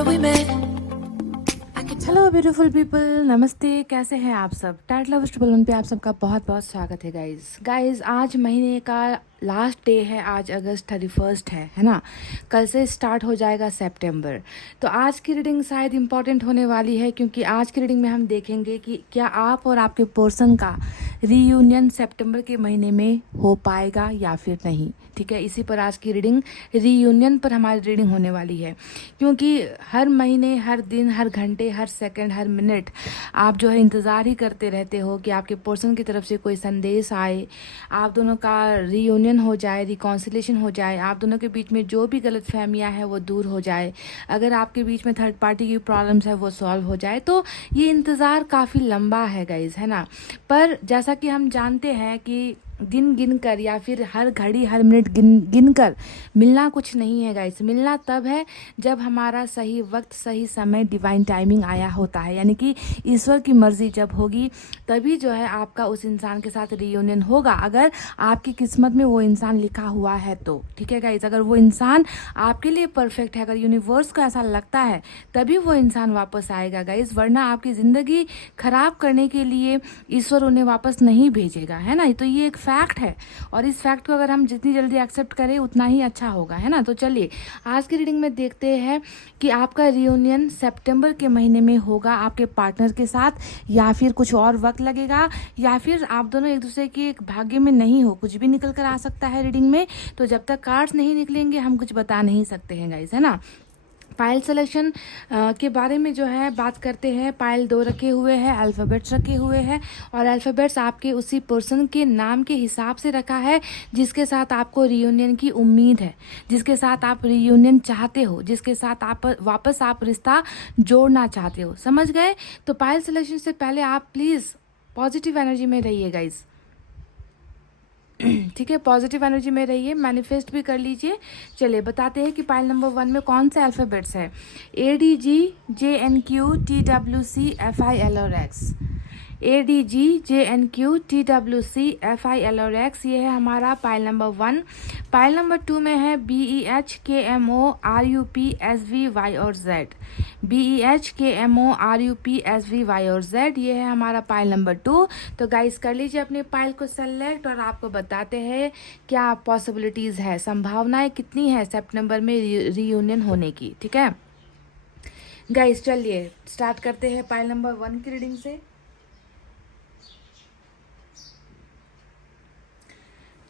where we met. Hello beautiful people, नमस्ते। कैसे हैं आप सब? टाइटल लवर्स बलून पे आप सबका बहुत बहुत स्वागत है गाइस। आज महीने का लास्ट डे है। आज अगस्त 31 है ना। कल से स्टार्ट हो जाएगा सितंबर। तो आज की रीडिंग शायद इम्पॉर्टेंट होने वाली है, क्योंकि आज की रीडिंग में हम देखेंगे कि क्या आप और आपके पर्सन का रीयूनियन सितंबर के महीने में हो पाएगा या फिर नहीं। ठीक है, इसी पर आज की रीडिंग, रीयूनियन पर हमारी रीडिंग होने वाली है। क्योंकि हर महीने, हर दिन, हर घंटे, हर सेकंड, हर मिनट आप जो है इंतज़ार ही करते रहते हो कि आपके पर्सन की तरफ से कोई संदेश आए, आप दोनों का रीयूनियन हो जाए, रिकॉन्सिलेशन हो जाए, आप दोनों के बीच में जो भी गलतफहमियां हैं वो दूर हो जाए, अगर आपके बीच में थर्ड पार्टी की प्रॉब्लम्स है वो सॉल्व हो जाए। तो ये इंतज़ार काफ़ी लंबा है गाइज, है ना। पर जैसा कि हम जानते हैं कि गिन गिन कर या फिर हर घड़ी हर मिनट गिन गिन कर मिलना कुछ नहीं है गाइस। मिलना तब है जब हमारा सही वक्त, सही समय, डिवाइन टाइमिंग आया होता है, यानी कि ईश्वर की मर्जी जब होगी तभी जो है आपका उस इंसान के साथ रियूनियन होगा, अगर आपकी किस्मत में वो इंसान लिखा हुआ है तो। ठीक है गाइस, अगर वो इंसान आपके लिए परफेक्ट है, अगर यूनिवर्स को ऐसा लगता है तभी वो इंसान वापस आएगा गाइस, वरना आपकी ज़िंदगी खराब करने के लिए ईश्वर उन्हें वापस नहीं भेजेगा, है ना। तो ये एक फैक्ट है, और इस फैक्ट को अगर हम जितनी जल्दी एक्सेप्ट करें उतना ही अच्छा होगा, है ना। तो चलिए आज की रीडिंग में देखते हैं कि आपका रियूनियन सितंबर के महीने में होगा आपके पार्टनर के साथ, या फिर कुछ और वक्त लगेगा, या फिर आप दोनों एक दूसरे के भाग्य में नहीं हो। कुछ भी निकल कर आ सकता है रीडिंग में, तो जब तक कार्ड्स नहीं निकलेंगे हम कुछ बता नहीं सकते हैं गाइस, है ना। पायल सिलेक्शन के बारे में जो है बात करते हैं। पायल 2 रखे हुए हैं, अल्फ़ाबेट्स रखे हुए हैं, और अल्फ़ाबेट्स आपके उसी पर्सन के नाम के हिसाब से रखा है जिसके साथ आपको रियूनियन की उम्मीद है, जिसके साथ आप रियूनियन चाहते हो, जिसके साथ आप वापस आप रिश्ता जोड़ना चाहते हो। समझ गए? तो पायल सिलेक्शन से पहले आप प्लीज़ पॉजिटिव एनर्जी में रहिए गाइज। ठीक है, पॉजिटिव एनर्जी में रहिए, मैनिफेस्ट भी कर लीजिए। चलिए बताते हैं कि पाइल नंबर 1 में कौन से अल्फ़ाबेट्स है। ADGJNQTWCFILRX, ADGJNQTWCFILRX, ये है हमारा पाइल नंबर 1। पाइल नंबर 2 में है BEHKMORUPSVY और Z, BEHKMORUPSVY और Z, ये है हमारा पाइल नंबर 2। तो गाइस कर लीजिए अपने पाइल को सेलेक्ट, और आपको बताते हैं क्या पॉसिबिलिटीज़ है, संभावनाएं कितनी है सितंबर में रीयूनियन होने की। ठीक है गाइस, चलिए स्टार्ट करते हैं पाइल नंबर 1 की रीडिंग से।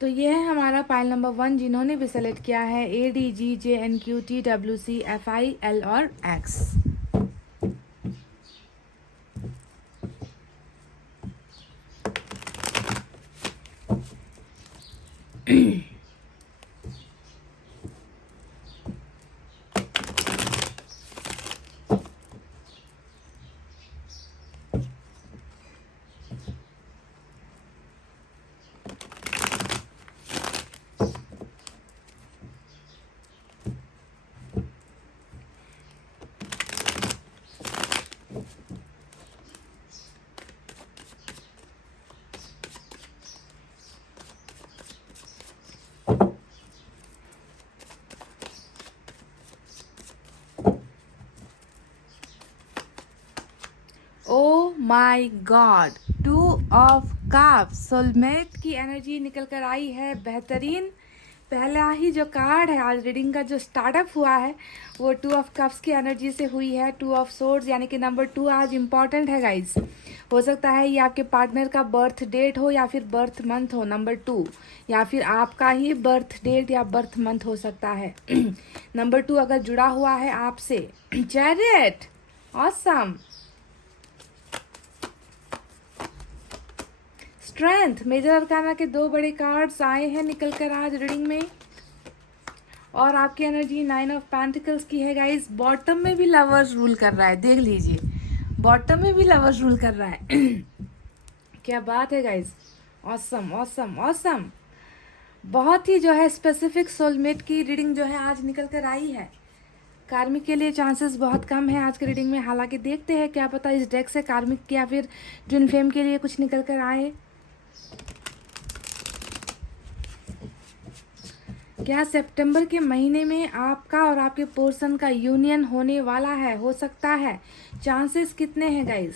तो ये है हमारा पाइल नंबर 1, जिन्होंने भी सेलेक्ट किया है ADGJNQTWCFIL और X। Oh my God, 2 of cups, soulmate की एनर्जी निकल कर आई है। बेहतरीन, पहला ही जो कार्ड है आज रीडिंग का जो स्टार्टअप हुआ है वो 2 ऑफ कप्स की एनर्जी से हुई है। 2 ऑफ सोर्ड्स यानी कि नंबर 2 आज इम्पॉर्टेंट है गाइज। हो सकता है ये आपके पार्टनर का बर्थ डेट हो या फिर बर्थ मंथ हो नंबर 2, या फिर आपका ही बर्थ डेट या बर्थ मंथ हो सकता है। नंबर 2 अगर जुड़ा हुआ है आपसे। Chariot, awesome. Strength, major arcana के 2 बड़े कार्ड्स आए हैं निकल कर आज रीडिंग में, और आपकी एनर्जी 9 ऑफ पेंटिकल्स की है गाइस। बॉटम में भी लवर्स रूल कर रहा है, देख लीजिए, बॉटम में भी लवर्स रूल कर रहा है। क्या बात है गाइस, ऑसम ऑसम ऑसम। बहुत ही जो है स्पेसिफिक सोलमेट की रीडिंग जो है आज निकल कर आई है। कार्मिक के लिए चांसेस बहुत कम है आज की रीडिंग में, हालांकि देखते हैं क्या पता इस डेक से कार्मिक या फिर ट्विन फ्लेम के लिए कुछ निकल कर आए। क्या सितंबर के महीने में आपका और आपके पर्सन का यूनियन होने वाला है? हो सकता है। चांसेस कितने हैं guys?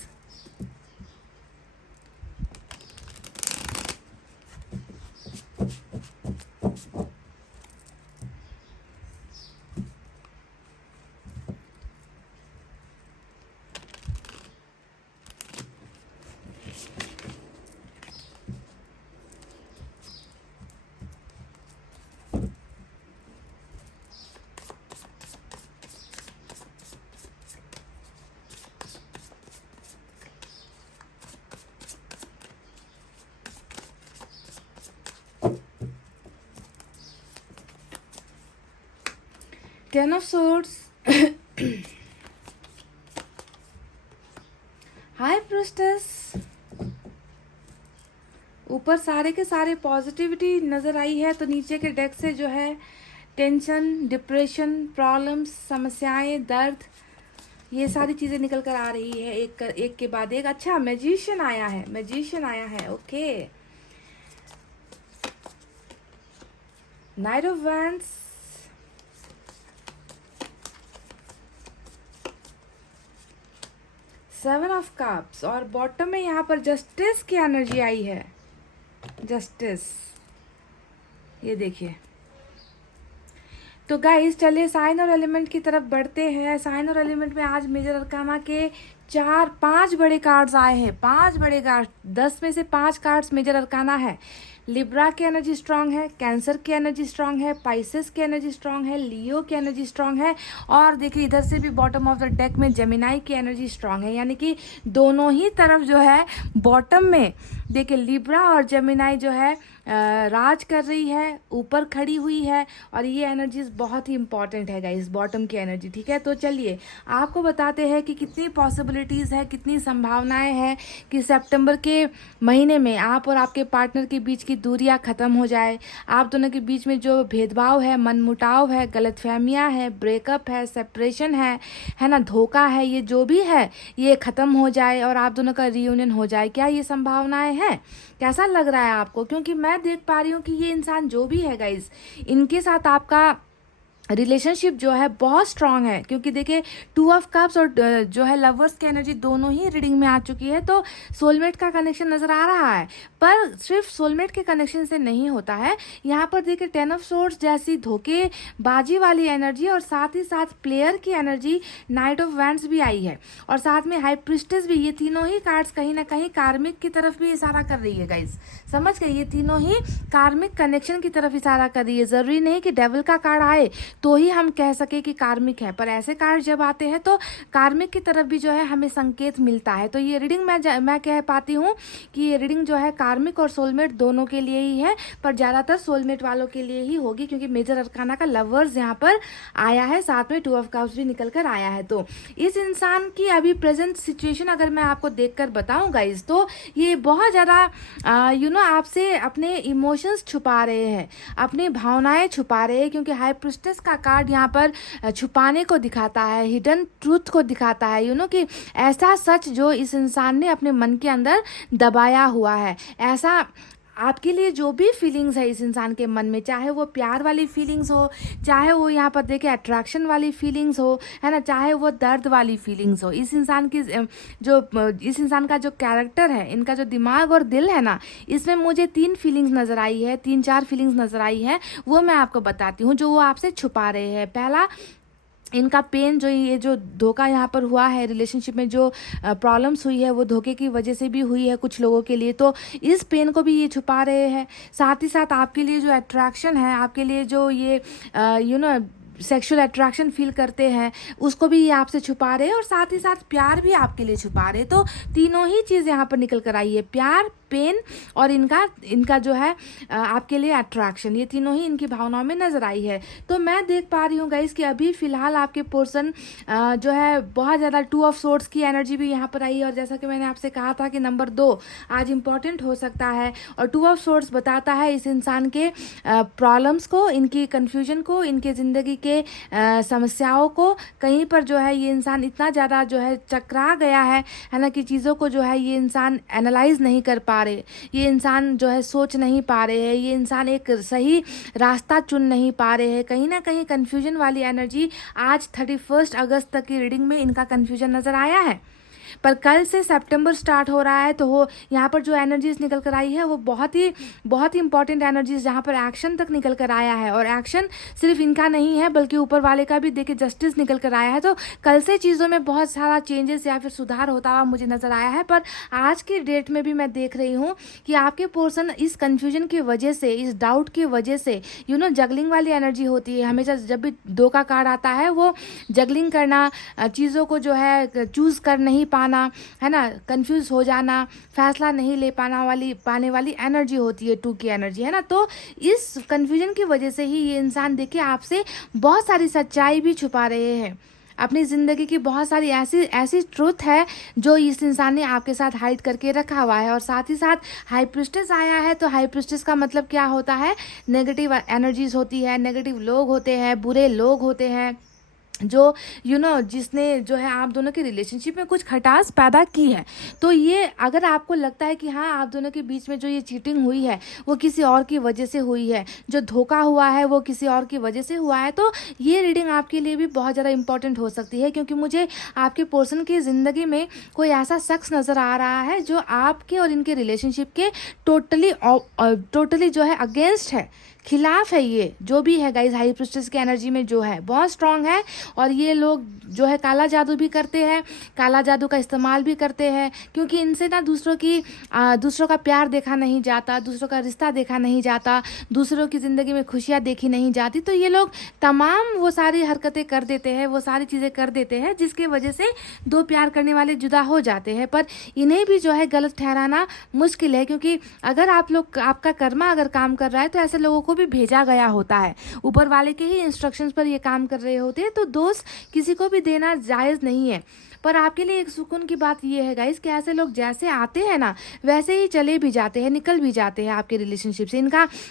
Ten of swords, high priestess, ऊपर सारे के सारे पॉजिटिविटी नज़र आई है, तो नीचे के डेक से जो है टेंशन, डिप्रेशन, प्रॉब्लम्स, समस्याएं, दर्द, ये सारी चीज़ें निकल कर आ रही है एक के बाद एक। अच्छा, मैजिशियन आया है, मैजिशियन आया है, okay. Night of wands, seven of cups, और बॉटम में यहाँ पर जस्टिस की एनर्जी आई है। जस्टिस, ये देखिए। तो गाइस चलिए साइन और एलिमेंट की तरफ बढ़ते हैं। साइन और एलिमेंट में आज मेजर अरकाना के 5 बड़े कार्ड्स आए हैं। 5 बड़े कार्ड, 10 में से 5 कार्ड्स मेजर अरकाना है। लिब्रा की एनर्जी स्ट्रांग है, कैंसर की एनर्जी स्ट्रांग है, पाइसेस की एनर्जी स्ट्रांग है, लियो की एनर्जी स्ट्रांग है, और देखिए इधर से भी बॉटम ऑफ द डेक में जेमिनाई की एनर्जी स्ट्रांग है। यानी कि दोनों ही तरफ जो है बॉटम में देखिए लिब्रा और जेमिनाई जो है राज कर रही है, ऊपर खड़ी हुई है, और ये एनर्जीज बहुत ही इंपॉर्टेंट है गाइस, बॉटम की एनर्जी। ठीक है, तो चलिए आपको बताते हैं कि कितनी पॉसिबिलिटीज़ है, कितनी संभावनाएं हैं कि सितंबर के महीने में आप और आपके पार्टनर के बीच की दूरियां ख़त्म हो जाए, आप दोनों के बीच में जो भेदभाव है, मनमुटाव है, गलतफहमियां है, ब्रेकअप है, सेपरेशन है ना, धोखा है, ये जो भी है ये ख़त्म हो जाए और आप दोनों का रियूनियन हो जाए। क्या ये संभावनाएं हैं? कैसा लग रहा है आपको? क्योंकि मैं देख पा रही हूँ कि ये इंसान जो भी है गाइज, इनके साथ आपका रिलेशनशिप जो है बहुत स्ट्रांग है। क्योंकि देखिए 2 ऑफ कप्स और जो है लवर्स की एनर्जी दोनों ही रीडिंग में आ चुकी है, तो सोलमेट का कनेक्शन नज़र आ रहा है। पर सिर्फ सोलमेट के कनेक्शन से नहीं होता है, यहाँ पर देखिए 10 ऑफ सोर्ड्स जैसी धोखेबाजी वाली एनर्जी, और साथ ही साथ प्लेयर की एनर्जी, नाइट ऑफ वैंड्स भी आई है, और साथ में हाई प्रिस्टेस भी। ये तीनों ही कार्ड्स कहीं ना कहीं कार्मिक की तरफ भी इशारा कर रही है गाइज, समझ गए? ये तीनों ही कार्मिक कनेक्शन की तरफ इशारा कर रही है। ज़रूरी नहीं कि डेविल का कार्ड आए तो ही हम कह सके कि कार्मिक है, पर ऐसे कार्ड जब आते हैं तो कार्मिक की तरफ भी जो है हमें संकेत मिलता है। तो ये रीडिंग मैं कह पाती हूँ कि ये रीडिंग जो है कार्मिक और सोलमेट दोनों के लिए ही है, पर ज़्यादातर सोलमेट वालों के लिए ही होगी, क्योंकि मेजर अरकाना का लवर्स यहाँ पर आया है, साथ में 2 ऑफ कप्स भी निकल कर आया है। तो इस इंसान की अभी प्रेजेंट सिचुएशन अगर मैं आपको देख कर बताऊँ गाइज, तो ये बहुत ज़्यादा आपसे अपने इमोशंस छुपा रहे हैं, अपनी भावनाएं छुपा रहे हैं, क्योंकि हाई प्रिस्टेस का कार्ड यहाँ पर छुपाने को दिखाता है, हिडन ट्रूथ को दिखाता है, कि ऐसा सच जो इस इंसान ने अपने मन के अंदर दबाया हुआ है। ऐसा आपके लिए जो भी फीलिंग्स है इस इंसान के मन में, चाहे वो प्यार वाली फीलिंग्स हो, चाहे वो यहाँ पर देखे अट्रैक्शन वाली फीलिंग्स हो, है ना, चाहे वो दर्द वाली फीलिंग्स हो, इस इंसान की इस इंसान का जो कैरेक्टर है, इनका जो दिमाग और दिल है ना, इसमें मुझे 3 फीलिंग्स नज़र आई है, 3-4 फीलिंग्स नज़र आई है, वो मैं आपको बताती हूँ जो वो आपसे छुपा रहे हैं। पहला, इनका पेन, जो ये जो धोखा यहाँ पर हुआ है, रिलेशनशिप में जो प्रॉब्लम्स हुई है, वो धोखे की वजह से भी हुई है कुछ लोगों के लिए, तो इस पेन को भी ये छुपा रहे हैं। साथ ही साथ आपके लिए जो अट्रैक्शन है, आपके लिए जो ये सेक्सुअल अट्रैक्शन फील करते हैं, उसको भी ये आपसे छुपा रहे हैं, और साथ ही साथ प्यार भी आपके लिए छुपा रहे हैं। तो तीनों ही चीज़ यहाँ पर निकल कर आई है, प्यार, पेन और इनका जो है आपके लिए अट्रैक्शन, ये तीनों ही इनकी भावनाओं में नज़र आई है। तो मैं देख पा रही हूँ गाइस कि अभी फ़िलहाल आपके पर्सन जो है बहुत ज़्यादा 2 ऑफ सोर्ड्स की एनर्जी भी यहाँ पर आई है, और जैसा कि मैंने आपसे कहा था कि नंबर 2 आज इम्पॉर्टेंट हो सकता है, और 2 ऑफ सोर्ड्स बताता है इस इंसान के प्रॉब्लम्स को, इनकी कन्फ्यूजन को, इनके ज़िंदगी के समस्याओं को। कहीं पर जो है ये इंसान इतना ज़्यादा जो है चकरा गया है ना, कि चीज़ों को जो है ये इंसान एनालाइज नहीं कर पा रहे, ये इंसान जो है सोच नहीं पा रहे हैं, ये इंसान एक सही रास्ता चुन नहीं पा रहे हैं, कहीं ना कहीं कन्फ्यूजन वाली एनर्जी आज 31 अगस्त तक की रीडिंग में इनका कन्फ्यूजन नज़र आया है। पर कल से सितंबर स्टार्ट हो रहा है, तो वो यहाँ पर जो एनर्जीज निकल कर आई है वो बहुत ही इंपॉर्टेंट एनर्जीज, जहाँ पर एक्शन तक निकल कर आया है। और एक्शन सिर्फ इनका नहीं है बल्कि ऊपर वाले का भी, देखिए जस्टिस निकल कर आया है। तो कल से चीज़ों में बहुत सारा चेंजेस या फिर सुधार होता हुआ मुझे नज़र आया है। पर आज की डेट में भी मैं देख रही हूँ कि आपके पर्सन इस कन्फ्यूजन की वजह से, इस डाउट की वजह से, जगलिंग वाली एनर्जी होती है हमेशा। जब भी 2 का कार्ड आता है वो जगलिंग करना, चीज़ों को जो है चूज़ कर नहीं पाना, है ना, कंफ्यूज हो जाना, फैसला नहीं ले पाने वाली एनर्जी होती है 2 की एनर्जी, है ना। तो इस कंफ्यूजन की वजह से ही ये इंसान देखिए आपसे बहुत सारी सच्चाई भी छुपा रहे हैं। अपनी ज़िंदगी की बहुत सारी ऐसी ट्रूथ है जो इस इंसान ने आपके साथ हाइड करके रखा हुआ है। और साथ ही साथ हाई प्रिस्टेस आया है, तो हाई प्रिस्टेस का मतलब क्या होता है, नेगेटिव एनर्जीज होती है, नेगेटिव लोग होते हैं, बुरे लोग होते हैं, जो जिसने जो है आप दोनों के रिलेशनशिप में कुछ खटास पैदा की है। तो ये अगर आपको लगता है कि हाँ आप दोनों के बीच में जो ये चीटिंग हुई है वो किसी और की वजह से हुई है, जो धोखा हुआ है वो किसी और की वजह से हुआ है, तो ये रीडिंग आपके लिए भी बहुत ज़्यादा इंपॉर्टेंट हो सकती है। क्योंकि मुझे आपके पर्सन की ज़िंदगी में कोई ऐसा शख्स नज़र आ रहा है जो आपके और इनके रिलेशनशिप के टोटली जो है अगेंस्ट है, खिलाफ है। ये जो भी है गाइस, हाई प्रिस्टेस की एनर्जी में जो है बहुत स्ट्रांग है। और ये लोग जो है काला जादू भी करते हैं, काला जादू का इस्तेमाल भी करते हैं, क्योंकि इनसे ना दूसरों का प्यार देखा नहीं जाता, दूसरों का रिश्ता देखा नहीं जाता, दूसरों की ज़िंदगी में खुशियाँ देखी नहीं जाती। तो ये लोग तमाम वो सारी हरकतें कर देते हैं, वो सारी चीज़ें कर देते हैं जिसके वजह से 2 प्यार करने वाले जुदा हो जाते हैं। पर इन्हें भी जो है गलत ठहराना मुश्किल है, क्योंकि अगर आपका कर्मा अगर काम कर रहा है तो ऐसे लोगों को भी भेजा गया होता है, ऊपर वाले के ही इंस्ट्रक्शंस पर ये काम कर रहे होते हैं। तो दोष किसी को भी देना जायज़ नहीं है। पर आपके लिए एक सुकून की बात ये है गाइस कि ऐसे लोग जैसे आते हैं ना वैसे ही चले भी जाते हैं, निकल भी जाते हैं आपके रिलेशनशिप से।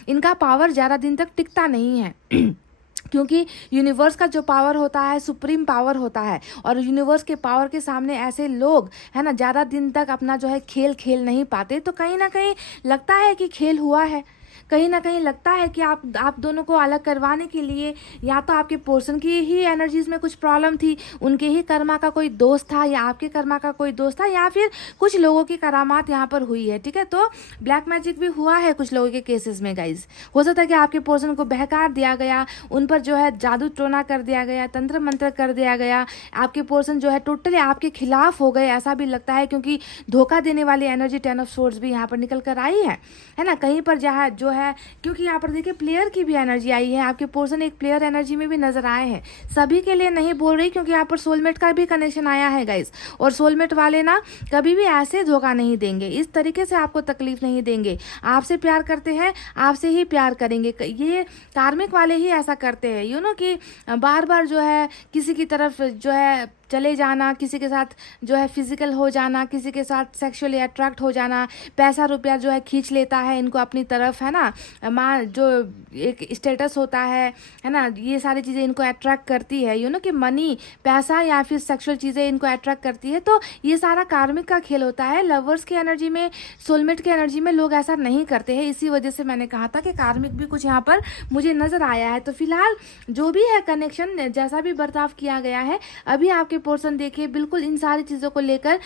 इनका पावर ज़्यादा दिन तक टिकता नहीं है क्योंकि यूनिवर्स का जो पावर होता है सुप्रीम पावर होता है, और यूनिवर्स के पावर के सामने ऐसे लोग है ना ज़्यादा दिन तक अपना जो है खेल नहीं पाते। तो कहीं ना कहीं लगता है कि खेल हुआ है, कहीं ना कहीं लगता है कि आप दोनों को अलग करवाने के लिए या तो आपके पर्सन की ही एनर्जीज में कुछ प्रॉब्लम थी, उनके ही कर्मा का कोई दोस्त था, या आपके कर्मा का कोई दोस्त था, या फिर कुछ लोगों की करामात यहाँ पर हुई है। ठीक है, तो ब्लैक मैजिक भी हुआ है कुछ लोगों के केसेस में गाइज। हो सकता है कि आपके पर्सन को बहकार दिया गया, उन पर जो है जादू टोना कर दिया गया, तंत्र मंत्र कर दिया गया, आपके पर्सन जो है टोटली आपके खिलाफ हो गए, ऐसा भी लगता है। क्योंकि धोखा देने वाली एनर्जी 10 ऑफ सोर्ड्स भी यहाँ पर निकल कर आई है ना। कहीं पर जहाँ जो है, क्योंकि यहाँ पर देखिए प्लेयर की भी एनर्जी आई है, आपके पर्सन एक प्लेयर एनर्जी में भी नजर आए हैं। सभी के लिए नहीं बोल रही, क्योंकि यहाँ पर सोलमेट का भी कनेक्शन आया है गाइस, और सोलमेट वाले ना कभी भी ऐसे धोखा नहीं देंगे, इस तरीके से आपको तकलीफ नहीं देंगे। आपसे प्यार करते हैं, आपसे ही प्यार करेंगे। ये कार्मिक वाले ही ऐसा करते हैं, कि बार बार जो है किसी की तरफ जो है चले जाना, किसी के साथ जो है फिजिकल हो जाना, किसी के साथ सेक्सुअली अट्रैक्ट हो जाना, पैसा रुपया जो है खींच लेता है इनको अपनी तरफ, है ना। माँ जो एक स्टेटस होता है ना, ये सारी चीज़ें इनको अट्रैक्ट करती है, कि मनी, पैसा या फिर सेक्सुअल चीज़ें इनको अट्रैक्ट करती है। तो ये सारा कार्मिक का खेल होता है। लवर्स की एनर्जी में, सोलमेट की एनर्जी में लोग ऐसा नहीं करते हैं। इसी वजह से मैंने कहा था कि कार्मिक भी कुछ यहाँ पर मुझे नज़र आया है। तो फिलहाल जो भी है कनेक्शन, जैसा भी बर्ताव किया गया है, अभी आपके पर्सन देखिए बिल्कुल इन सारी चीज़ों को लेकर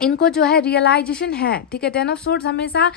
इनको जो है रियलाइजेशन है। ठीक है, 10 ऑफ सोर्ड्स हमेशा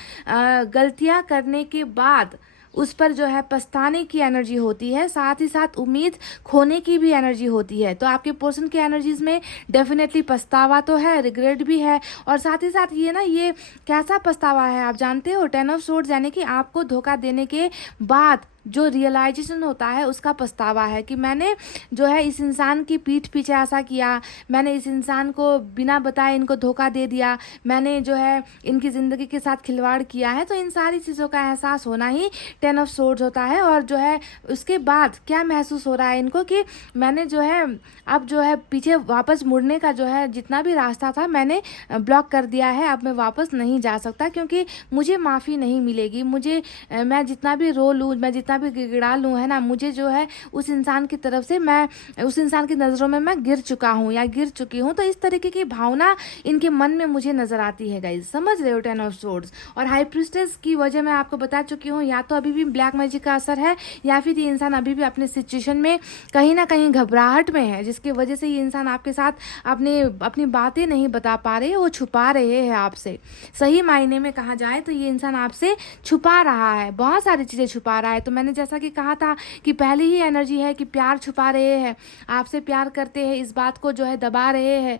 गलतियां करने के बाद उस पर जो है पछताने की एनर्जी होती है, साथ ही साथ उम्मीद खोने की भी एनर्जी होती है। तो आपके पर्सन की एनर्जीज में डेफिनेटली पछतावा तो है, रिग्रेट भी है, और साथ ही साथ ये कैसा पछतावा है आप जानते हो, 10 ऑफ सोर्ड्स यानी कि आपको धोखा देने के बाद जो रियलाइजेशन होता है उसका पछतावा है कि मैंने जो है इस इंसान की पीठ पीछे ऐसा किया, मैंने इस इंसान को बिना बताए इनको धोखा दे दिया, मैंने जो है इनकी ज़िंदगी के साथ खिलवाड़ किया है। तो इन सारी चीज़ों का एहसास होना ही 10 ऑफ सोर्ड्स होता है। और जो है उसके बाद क्या महसूस हो रहा है इनको कि मैंने जो है अब जो है पीछे वापस मुड़ने का जो है जितना भी रास्ता था मैंने ब्लॉक कर दिया है, अब मैं वापस नहीं जा सकता, क्योंकि मुझे माफ़ी नहीं मिलेगी। मैं जितना भी रो लूँ, मैं जितना भी गिड़गिड़ा लूँ, है ना, मुझे जो है उस इंसान की तरफ से मैं उस इंसान की नज़रों में मैं गिर चुका हूँ या गिर चुकी हूँ। तो इस तरीके की भावना इनके मन में मुझे नज़र आती है गाइज, समझ रहे हो, 10 ऑफ सोर्ड्स। और हाई प्रिस्टेस की वजह मैं आपको बता चुकी हूँ, या तो अभी भी ब्लैक मैजिक का असर है, या फिर ये इंसान अभी भी अपने सिचुएशन में कहीं ना कहीं घबराहट में है, जिसकी वजह से ये इंसान आपके साथ अपनी बातें नहीं बता पा रहे, वो छुपा रहे हैं आपसे। सही मायने में कहा जाए तो ये इंसान आपसे छुपा रहा है, बहुत सारी चीज़ें छुपा रहा है। तो मैंने जैसा कि कहा था कि पहले ही एनर्जी है कि प्यार छुपा रहे हैं, आपसे प्यार करते हैं, इस बात को जो है दबा रहे हैं,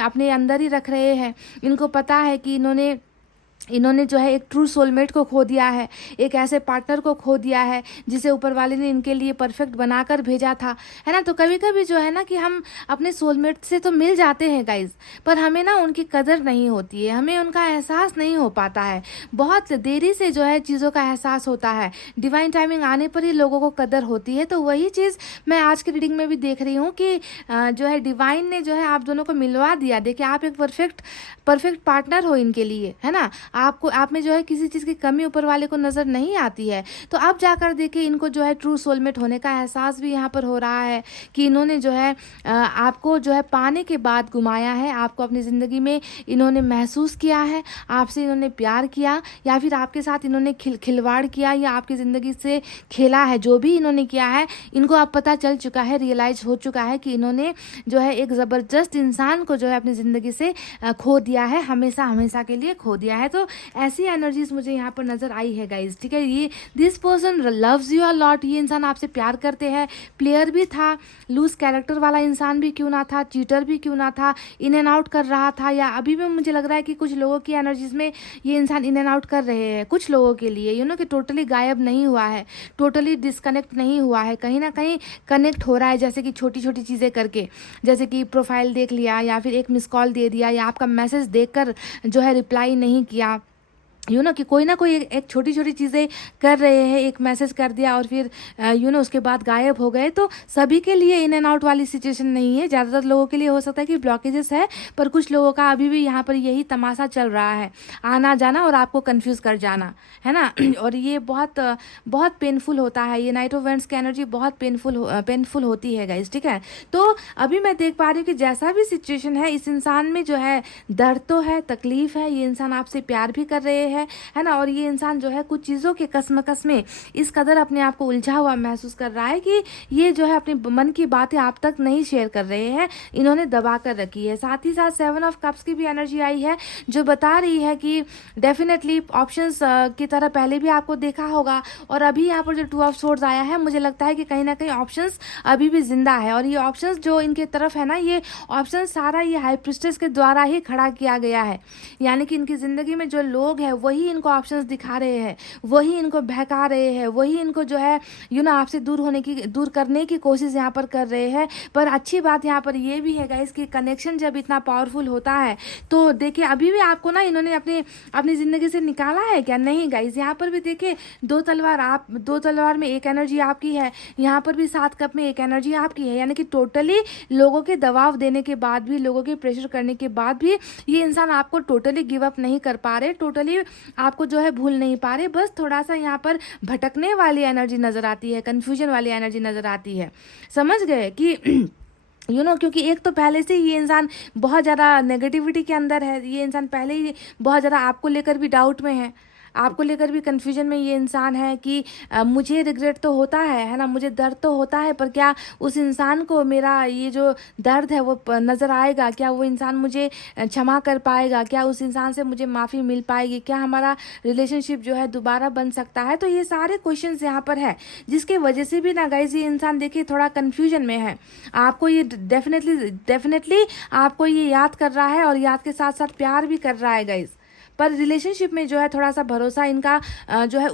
अपने अंदर ही रख रहे हैं। इनको पता है कि इन्होंने जो है एक ट्रू सोलमेट को खो दिया है, एक ऐसे पार्टनर को खो दिया है जिसे ऊपर वाले ने इनके लिए परफेक्ट बनाकर भेजा था, है ना। तो कभी कभी जो है ना कि हम अपने सोलमेट से तो मिल जाते हैं गाइज, पर हमें ना उनकी कदर नहीं होती है, हमें उनका एहसास नहीं हो पाता है, बहुत देरी से जो है चीज़ों का एहसास होता है, डिवाइन टाइमिंग आने पर ही लोगों को कदर होती है। तो वही चीज़ मैं आज की रीडिंग में भी देख रही हूँ कि जो है डिवाइन ने जो है आप दोनों को मिलवा दिया। देखिए आप एक परफेक्ट पार्टनर हो इनके लिए, है ना। आप में जो है किसी चीज़ की कमी ऊपर वाले को नज़र नहीं आती है। तो अब जाकर देखिए इनको जो है ट्रू सोलमेट होने का एहसास भी यहाँ पर हो रहा है कि इन्होंने जो है आपको जो है पाने के बाद गुमाया है, आपको अपनी ज़िंदगी में इन्होंने महसूस किया है, आपसे इन्होंने प्यार किया, या फिर आपके साथ इन्होंने खिलवाड़ किया, या आपकी ज़िंदगी से खेला है। जो भी इन्होंने किया है इनको अब पता चल चुका है, रियलाइज हो चुका है कि इन्होंने जो है एक ज़बरदस्त इंसान को जो है अपनी ज़िंदगी से खो दिया है, हमेशा हमेशा के लिए खो दिया है। तो ऐसी एनर्जीज मुझे यहाँ पर नजर आई है गाइज, ठीक है। ये this person loves you a lot, ये इंसान आपसे प्यार करते हैं, प्लेयर भी था, लूज कैरेक्टर वाला इंसान भी क्यों ना था, चीटर भी क्यों ना था, इन एंड आउट कर रहा था, या अभी भी मुझे लग रहा है कि कुछ लोगों की एनर्जीज में ये इंसान इन एंड आउट कर रहे हैं कुछ लोगों के लिए, कि टोटली गायब नहीं हुआ है, टोटली डिस्कनेक्ट नहीं हुआ है, कहीं ना कहीं कनेक्ट हो रहा है, जैसे कि छोटी छोटी चीज़ें करके, जैसे कि प्रोफाइल देख लिया, या फिर एक मिस कॉल दे दिया, या आपका मैसेज देखकर जो है रिप्लाई नहीं किया, कि कोई ना कोई एक छोटी छोटी चीज़ें कर रहे हैं, एक मैसेज कर दिया और फिर उसके बाद गायब हो गए। तो सभी के लिए इन एंड आउट वाली सिचुएशन नहीं है, ज़्यादातर लोगों के लिए हो सकता है कि ब्लॉकेजेस है, पर कुछ लोगों का अभी भी यहाँ पर यही तमाशा चल रहा है, आना जाना और आपको कंफ्यूज कर जाना, है ना। और ये बहुत बहुत पेनफुल होता है, ये नाइट ऑफ वेंट्स की एनर्जी बहुत पेनफुल होती है गाइस, ठीक है। तो अभी मैं देख पा रही हूँ कि जैसा भी सिचुएशन है, इस इंसान में जो है दर्द तो है, तकलीफ है, ये इंसान आपसे प्यार भी कर रहे हैं, है ना। और ये इंसान जो है कुछ चीज़ों के कसमकस में इस कदर अपने आप को उलझा हुआ महसूस कर रहा है कि ये जो है अपने मन की बातें आप तक नहीं शेयर कर रहे हैं, इन्होंने दबा कर रखी है। साथ ही साथ 7 ऑफ कप्स की भी एनर्जी आई है, जो बता रही है कि डेफिनेटली ऑप्शंस की तरह पहले भी आपको देखा होगा, और अभी यहाँ पर जो 2 ऑफ सोर्ड्स आया है, मुझे लगता है कि कहीं ना कहीं ऑप्शंस अभी भी जिंदा है, और ये ऑप्शंस जो इनके तरफ है ना, ये ऑप्शन सारा ये हाई प्रिस्टेस के द्वारा ही खड़ा किया गया है, यानी कि इनकी ज़िंदगी में जो लोग हैं वही इनको ऑप्शंस दिखा रहे हैं, वही इनको बहका रहे हैं, वही इनको जो है आपसे दूर करने की कोशिश यहाँ पर कर रहे हैं। पर अच्छी बात यहाँ पर ये भी है गाइस कि कनेक्शन जब इतना पावरफुल होता है, तो देखिए अभी भी आपको ना इन्होंने अपनी ज़िंदगी से निकाला है क्या? नहीं गाइस, यहाँ पर भी देखिए दो तलवार में एक एनर्जी आपकी है, यहाँ पर भी 7 कप में एक एनर्जी आपकी है, यानी कि टोटली लोगों के दबाव देने के बाद भी, लोगों के प्रेशर करने के बाद भी ये इंसान आपको टोटली गिव अप नहीं कर पा रहे, टोटली आपको जो है भूल नहीं पा रहे, बस थोड़ा सा यहाँ पर भटकने वाली एनर्जी नजर आती है, कंफ्यूजन वाली एनर्जी नजर आती है। समझ गए कि क्योंकि एक तो पहले से ये इंसान बहुत ज़्यादा नेगेटिविटी के अंदर है, ये इंसान पहले ही बहुत ज़्यादा आपको लेकर भी डाउट में है, आपको लेकर भी कन्फ्यूजन में ये इंसान है कि मुझे रिग्रेट तो होता है ना, मुझे दर्द तो होता है, पर क्या उस इंसान को मेरा ये जो दर्द है वो नज़र आएगा? क्या वो इंसान मुझे क्षमा कर पाएगा? क्या उस इंसान से मुझे माफ़ी मिल पाएगी? क्या हमारा रिलेशनशिप जो है दोबारा बन सकता है? तो ये सारे क्वेश्चंस यहाँ पर है, जिसके वजह से भी ना गाइस ये इंसान देखिए थोड़ा कन्फ्यूजन में है। आपको ये डेफिनेटली आपको ये याद कर रहा है, और याद के साथ साथ प्यार भी कर रहा है गाइस, पर रिलेशनशिप में जो है थोड़ा सा भरोसा इनका जो है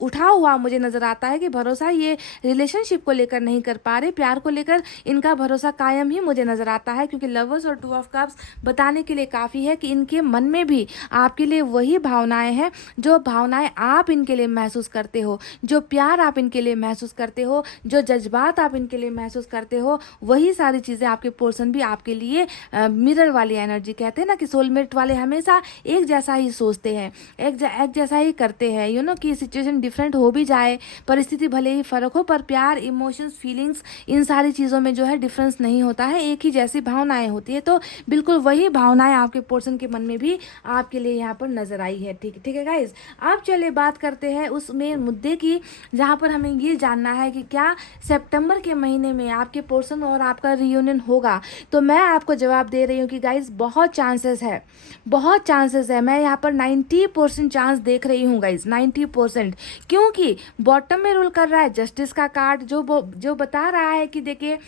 उठा हुआ मुझे नज़र आता है कि भरोसा ये रिलेशनशिप को लेकर नहीं कर पा रहे, प्यार को लेकर इनका भरोसा कायम ही मुझे नज़र आता है, क्योंकि लवर्स और 2 ऑफ कप्स बताने के लिए काफ़ी है कि इनके मन में भी आपके लिए वही भावनाएं हैं, जो भावनाएं आप इनके लिए महसूस करते हो, जो प्यार आप इनके लिए महसूस करते हो, जो जज्बात आप इनके लिए महसूस करते हो, वही सारी चीज़ें आपके पर्सन भी आपके लिए मिरर वाली एनर्जी, कहते हैं ना कि सोलमेट वाले हमेशा एक जैसा ही सोचते हैं, एक जैसा ही करते हैं, कि सिचुएशन डिफरेंट हो भी जाए, परिस्थिति भले ही फ़र्क हो, पर प्यार, इमोशंस, फीलिंग्स, इन सारी चीज़ों में जो है डिफरेंस नहीं होता है, एक ही जैसी भावनाएं होती है। तो बिल्कुल वही भावनाएं आपके पर्सन के मन में भी आपके लिए यहाँ पर नजर आई है। ठीक है गाइज, अब चलिए बात करते हैं उस मेन मुद्दे की, जहाँ पर हमें ये जानना है कि क्या सितंबर के महीने में आपके पर्सन और आपका रियूनियन होगा। तो मैं आपको जवाब दे रही हूँ कि गाइज बहुत चांसेस है, बहुत चांसेस है। मैं यहाँ पर 90% चांस देख रही हूँ गाइज, 90%। क्योंकि बॉटम में रूल कर रहा है जस्टिस का कार्ड, जो बता रहा है कि देखिए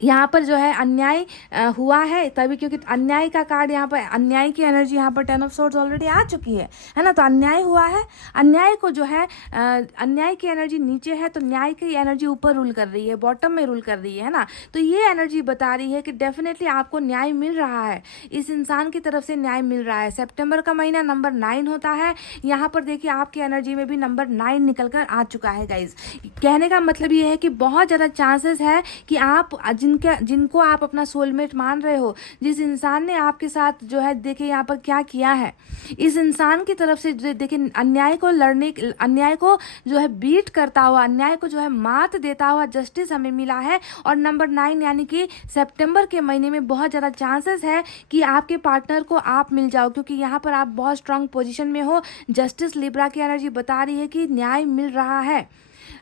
यहाँ पर जो है अन्याय हुआ है तभी, क्योंकि अन्याय का कार्ड यहाँ पर, अन्याय की एनर्जी यहाँ पर 10 ऑफ सोर्ड्स ऑलरेडी आ चुकी है ना। तो अन्याय हुआ है, अन्याय को जो है अन्याय की एनर्जी नीचे है, तो न्याय की एनर्जी ऊपर रूल कर रही है, बॉटम में रूल कर रही है ना। तो ये एनर्जी बता रही है कि डेफिनेटली आपको न्याय मिल रहा है, इस इंसान की तरफ से न्याय मिल रहा है। सितंबर का महीना नंबर 9 होता है, यहाँ पर देखिए आपकी एनर्जी में भी नंबर 9 निकल कर आ चुका है गाइज। कहने का मतलब ये है कि बहुत ज़्यादा चांसेस है कि आप जिनको आप अपना सोलमेट मान रहे हो, जिस इंसान ने आपके साथ जो है देखिए यहाँ पर क्या किया है, इस इंसान की तरफ से देखिए अन्याय को लड़ने, अन्याय को जो है बीट करता हुआ, अन्याय को जो है मात देता हुआ जस्टिस हमें मिला है। और नंबर 9 यानी कि सितंबर के महीने में बहुत ज़्यादा चांसेस है कि आपके पार्टनर को आप मिल जाओ, क्योंकि यहाँ पर आप बहुत स्ट्रांग पोजीशन में हो। जस्टिस लिब्रा की एनर्जी बता रही है कि न्याय मिल रहा है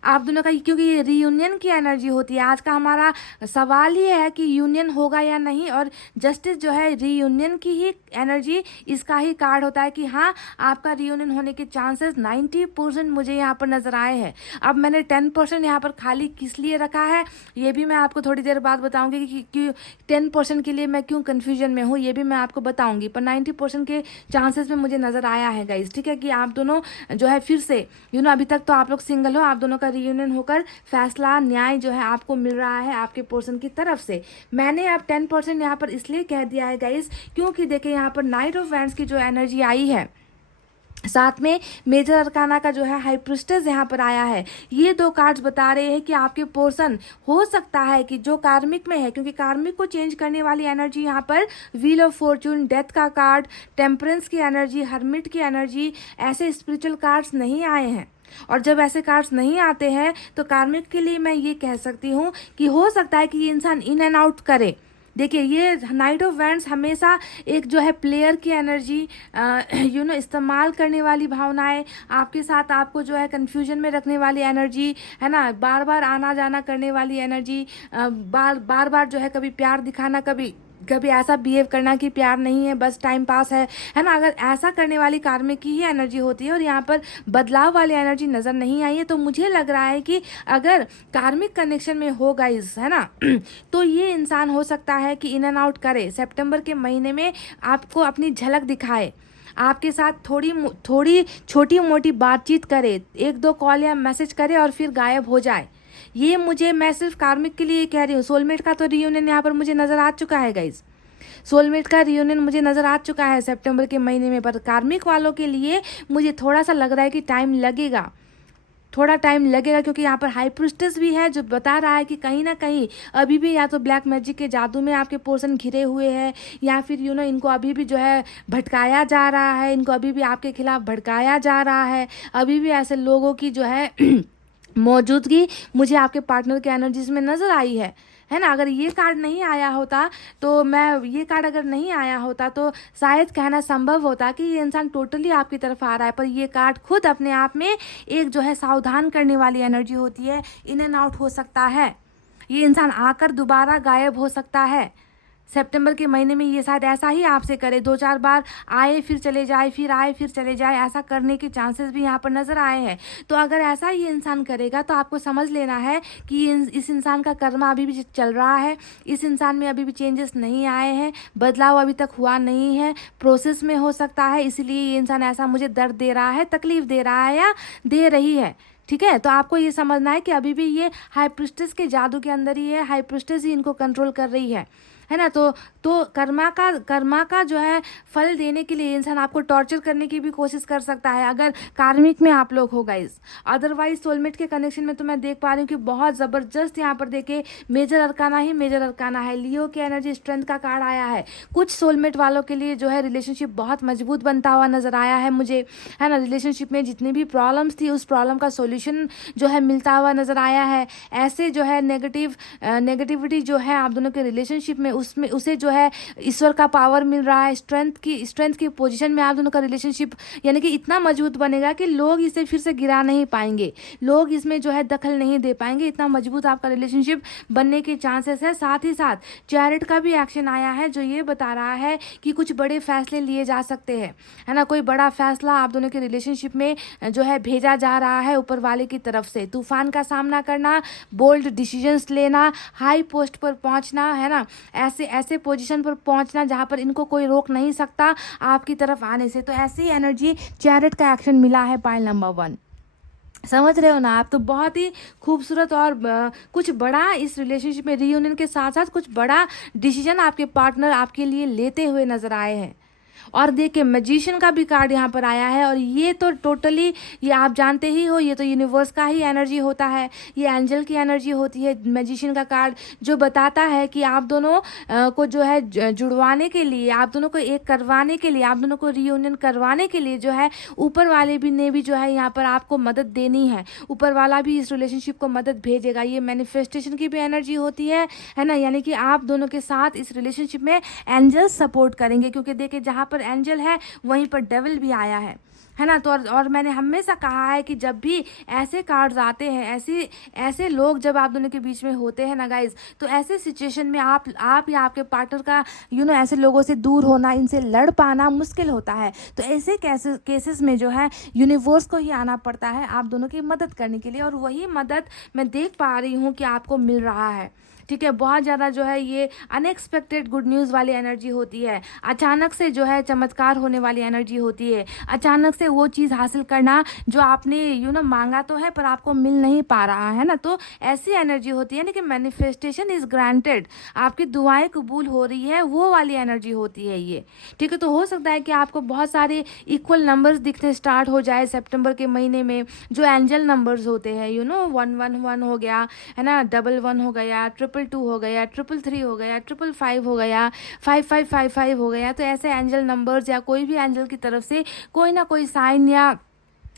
आप दोनों का, क्योंकि ये रीयूनियन की एनर्जी होती है। आज का हमारा सवाल ये है कि यूनियन होगा या नहीं, और जस्टिस जो है रीयूनियन की ही एनर्जी, इसका ही कार्ड होता है कि हाँ आपका रीयूनियन होने के चांसेस 90% मुझे यहाँ पर नजर आए हैं। अब मैंने 10% यहाँ पर खाली किस लिए रखा है ये भी मैं आपको थोड़ी देर बाद बताऊंगी कि 10% के लिए मैं क्यों कन्फ्यूजन में हूँ, ये भी मैं आपको बताऊंगी। पर 90% के चांसेस में मुझे नजर आया है गाइज। ठीक है, कि आप दोनों जो है फिर से अभी तक तो आप लोग सिंगल हो, आप दोनों का रियूनियन होकर फैसला, न्याय जो है आपको मिल रहा है आपके पर्सन की तरफ से। मैंने अब 10% यहाँ पर इसलिए कह दिया है गाइस, क्योंकि देखिए यहाँ पर नाइट ऑफ वैंड्स की जो एनर्जी आई है, साथ में मेजर अरकाना का जो है हाई प्रिस्टेस यहाँ पर आया है। ये दो कार्ड्स बता रहे हैं कि आपके पोर्सन हो सकता है कि जो कार्मिक में है, क्योंकि कार्मिक को चेंज करने वाली एनर्जी यहाँ पर व्हील ऑफ फॉर्चून, डेथ का कार्ड, टेम्परेंस की एनर्जी, हर्मिट की एनर्जी, ऐसे स्पिरिचुअल कार्ड्स नहीं आए हैं। और जब ऐसे कार्ड्स नहीं आते हैं तो कार्मिक के लिए मैं ये कह सकती हूँ कि हो सकता है कि ये इंसान इन एंड आउट करे। देखिए ये नाइट ऑफ वैंड्स हमेशा एक जो है प्लेयर की एनर्जी इस्तेमाल करने वाली भावनाएं, आपके साथ आपको जो है कंफ्यूजन में रखने वाली एनर्जी है ना, बार बार आना जाना करने वाली एनर्जी, बार बार जो है कभी प्यार दिखाना, कभी ऐसा बिहेव करना कि प्यार नहीं है बस टाइम पास है ना। अगर ऐसा करने वाली कार्मिक की ही एनर्जी होती है और यहाँ पर बदलाव वाली एनर्जी नज़र नहीं आई है, तो मुझे लग रहा है कि अगर कार्मिक कनेक्शन में हो गाइस है ना तो ये इंसान हो सकता है कि इन एंड आउट करे, सितंबर के महीने में आपको अपनी झलक दिखाए, आपके साथ थोड़ी छोटी मोटी बातचीत करे, 1-2 कॉल या मैसेज करे और फिर गायब हो जाए। ये मैं सिर्फ कार्मिक के लिए कह रही हूँ। सोलमेट का तो रियूनियन यहाँ पर मुझे नज़र आ चुका है गाइज, सोलमेट का रियूनियन मुझे नज़र आ चुका है सितंबर के महीने में। पर कार्मिक वालों के लिए मुझे थोड़ा सा लग रहा है कि टाइम लगेगा, थोड़ा टाइम लगेगा, क्योंकि यहाँ पर हाई प्रिस्टेस भी है जो बता रहा है कि कहीं ना कहीं अभी भी या तो ब्लैक मैजिक के जादू में आपके पोर्सन घिरे हुए हैं, या फिर इनको अभी भी जो है भटकाया जा रहा है, इनको अभी भी आपके खिलाफ भड़काया जा रहा है। अभी भी ऐसे लोगों की जो है मौजूदगी मुझे आपके पार्टनर के एनर्जीज में नज़र आई है ना। अगर ये कार्ड नहीं आया होता तो ये कार्ड अगर नहीं आया होता तो शायद कहना संभव होता कि ये इंसान टोटली आपकी तरफ आ रहा है। पर ये कार्ड खुद अपने आप में एक जो है सावधान करने वाली एनर्जी होती है, इन एंड आउट हो सकता है, ये इंसान आकर दोबारा गायब हो सकता है। सितंबर के महीने में ये शायद ऐसा ही आपसे करे, 2-4 बार आए फिर चले जाए, फिर आए फिर चले जाए, ऐसा करने के चांसेस भी यहाँ पर नज़र आए हैं। तो अगर ऐसा ये इंसान करेगा तो आपको समझ लेना है कि इस इंसान का कर्मा अभी भी चल रहा है, इस इंसान में अभी भी चेंजेस नहीं आए हैं, बदलाव अभी तक हुआ नहीं है, प्रोसेस में हो सकता है। इसलिए ये इंसान ऐसा मुझे दर्द दे रहा है, तकलीफ दे रहा है या दे रही है। ठीक है, तो आपको ये समझना है कि अभी भी ये हाई प्रिस्टेस के जादू के अंदर ही है, हाई प्रिस्टेस ही इनको कंट्रोल कर रही है ना। तो तो कर्मा का जो है फल देने के लिए इंसान आपको टॉर्चर करने की भी कोशिश कर सकता है, अगर कार्मिक में आप लोग हो गाइस। अदरवाइज सोलमेट के कनेक्शन में तो मैं देख पा रही हूँ कि बहुत ज़बरदस्त यहाँ पर देखे मेजर अरकाना ही मेजर अरकाना है। लियो की एनर्जी स्ट्रेंथ का कार्ड आया है। कुछ सोलमेट वालों के लिए जो है रिलेशनशिप बहुत मजबूत बनता हुआ नजर आया है मुझे, है ना। रिलेशनशिप में जितनी भी प्रॉब्लम्स थी उस प्रॉब्लम का सॉल्यूशन जो है मिलता हुआ नजर आया है। ऐसे जो है नेगेटिविटी जो है आप दोनों के रिलेशनशिप में उसमें उसे जो है ईश्वर का पावर मिल रहा है। स्ट्रेंथ की पोजीशन में आप दोनों का रिलेशनशिप यानी कि इतना मजबूत बनेगा कि लोग इसे फिर से गिरा नहीं पाएंगे, लोग इसमें जो है दखल नहीं दे पाएंगे। इतना मजबूत आपका रिलेशनशिप बनने के चांसेस है। साथ ही साथ चैरिट का भी एक्शन आया है जो ये बता रहा है कि कुछ बड़े फैसले लिए जा सकते हैं, है ना। कोई बड़ा फैसला आप दोनों के रिलेशनशिप में जो है भेजा जा रहा है ऊपर वाले की तरफ से। तूफान का सामना करना, बोल्ड डिसीजंस लेना, हाई पोस्ट पर पहुंचना, है ना। ऐसे पोजीशन पर पहुंचना जहां पर इनको कोई रोक नहीं सकता आपकी तरफ आने से। तो ऐसी एनर्जी चैरिट का एक्शन मिला है पाइल नंबर 1। समझ रहे हो ना आप। तो बहुत ही खूबसूरत और कुछ बड़ा इस रिलेशनशिप में रियूनियन के साथ साथ कुछ बड़ा डिसीजन आपके पार्टनर आपके लिए लेते हुए नजर आए हैं। और देखिए मैजिशियन का भी कार्ड यहाँ पर आया है, और ये तो टोटली ये आप जानते ही हो, ये तो यूनिवर्स का ही एनर्जी होता है, ये एंजल की एनर्जी होती है। मैजिशियन का कार्ड जो बताता है कि आप दोनों को जो है जुड़वाने के लिए, आप दोनों को एक करवाने के लिए, आप दोनों को रियूनियन करवाने के लिए जो है ऊपर वाले भी ने भी जो है यहाँ पर आपको मदद देनी है। ऊपर वाला भी इस रिलेशनशिप को मदद भेजेगा। ये मैनिफेस्टेशन की भी एनर्जी होती है ना। यानी कि आप दोनों के साथ इस रिलेशनशिप में एंजल सपोर्ट करेंगे, क्योंकि देखिए जहाँ पर एंजल है वहीं पर डेविल भी आया है ना। तो और मैंने हमेशा कहा है कि जब भी ऐसे कार्ड्स आते हैं, ऐसे लोग जब आप दोनों के बीच में होते हैं ना गाइज, तो ऐसे सिचुएशन में आप या आपके पार्टनर का ऐसे लोगों से दूर होना, इनसे लड़ पाना मुश्किल होता है। तो ऐसे केसेस में जो है यूनिवर्स को ही आना पड़ता है आप दोनों की मदद करने के लिए, और वही मदद मैं देख पा रही हूँ कि आपको मिल रहा है। ठीक है, बहुत ज़्यादा जो है ये अनएक्सपेक्टेड गुड न्यूज़ वाली एनर्जी होती है। अचानक से जो है चमत्कार होने वाली एनर्जी होती है। अचानक से वो चीज़ हासिल करना जो आपने मांगा तो है पर आपको मिल नहीं पा रहा है ना। तो ऐसी एनर्जी होती है ना कि मैनिफेस्टेशन इज ग्रांटेड, आपकी दुआएं कबूल हो रही है, वो वाली एनर्जी होती है ये। ठीक है, तो हो सकता है कि आपको बहुत सारे इक्वल नंबर्स दिखने स्टार्ट हो जाए सितंबर के महीने में, जो एंजल नंबर्स होते हैं 111 हो गया, है ना, 11 हो गया, 222 हो गया, 333 हो गया, 555 हो गया, 5555 हो गया। तो ऐसे एंजल नंबर्स या कोई भी एंजल की तरफ से कोई ना कोई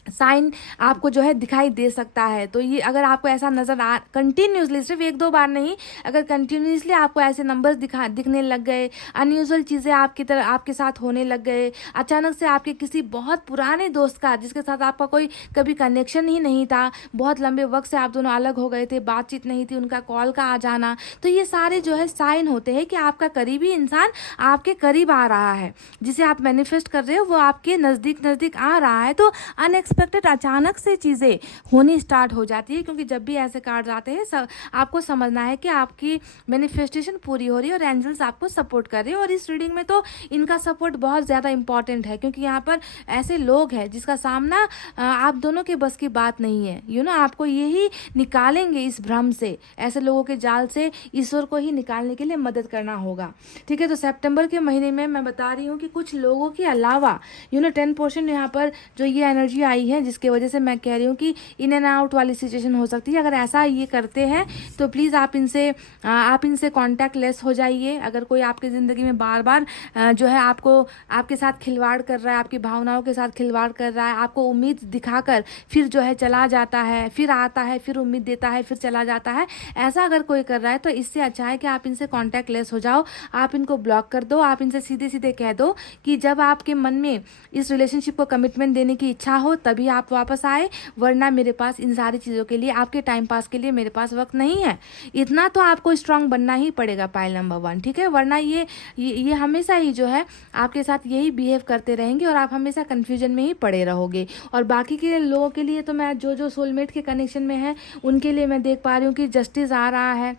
साइन आपको जो है दिखाई दे सकता है। तो ये अगर आपको ऐसा नज़र आ कंटिन्यूसली, सिर्फ एक दो बार नहीं, अगर कंटिन्यूसली आपको ऐसे नंबर्स दिखने लग गए, अनयूजुअल चीज़ें आपके साथ होने लग गए, अचानक से आपके किसी बहुत पुराने दोस्त का, जिसके साथ आपका कोई कभी कनेक्शन ही नहीं था, बहुत लंबे वक्त से आप दोनों अलग हो गए थे, बातचीत नहीं थी, उनका कॉल का आ जाना, तो ये सारे जो है साइन होते हैं कि आपका करीबी इंसान आपके करीब आ रहा है। जिसे आप मैनिफेस्ट कर रहे हो वो आपके नज़दीक आ रहा है। तो अनएक्सपेक्टेड अचानक से चीज़ें होनी स्टार्ट हो जाती है, क्योंकि जब भी ऐसे कार्ड आते हैं आपको समझना है कि आपकी मैनिफेस्टेशन पूरी हो रही है और एंजल्स आपको सपोर्ट कर रहे हैं। और इस रीडिंग में तो इनका सपोर्ट बहुत ज़्यादा इंपॉर्टेंट है, क्योंकि यहाँ पर ऐसे लोग हैं जिसका सामना आप दोनों के बस की बात नहीं है। आपको यही निकालेंगे इस भ्रम से, ऐसे लोगों के जाल से ईश्वर को ही निकालने के लिए मदद करना होगा। ठीक है, तो सितंबर के महीने में मैं बता रही हूँ कि कुछ लोगों के अलावा 10% यहाँ पर जो ये एनर्जी आई है, जिसके वजह से मैं कह रही हूँ कि इन एंड आउट वाली सिचुएशन हो सकती है। अगर ऐसा ये करते हैं तो प्लीज़ आप इनसे कांटेक्ट लेस हो जाइए। अगर कोई आपकी ज़िंदगी में बार बार जो है आपके साथ खिलवाड़ कर रहा है, आपकी भावनाओं के साथ खिलवाड़ कर रहा है, आपको उम्मीद दिखाकर फिर जो है चला जाता है, फिर आता है, फिर उम्मीद देता है, फिर चला जाता है, ऐसा अगर कोई कर रहा है तो इससे अच्छा है कि आप इनसे कांटेक्ट लेस हो जाओ, आप इनको ब्लॉक कर दो। आप इनसे सीधे सीधे कह दो कि जब आपके मन में इस रिलेशनशिप को कमिटमेंट देने की इच्छा हो तभी आप वापस आए, वरना मेरे पास इन सारी चीज़ों के लिए, आपके टाइम पास के लिए मेरे पास वक्त नहीं है। इतना तो आपको स्ट्रांग बनना ही पड़ेगा पाइल नंबर 1। ठीक है, वरना ये हमेशा ही जो है आपके साथ यही बिहेव करते रहेंगे और आप हमेशा कन्फ्यूजन में ही पड़े रहोगे। और बाकी के लोगों के लिए तो मैं जो सोलमेट के कनेक्शन में है उनके लिए मैं देख पा रही हूँ कि जस्टिस आ रहा है,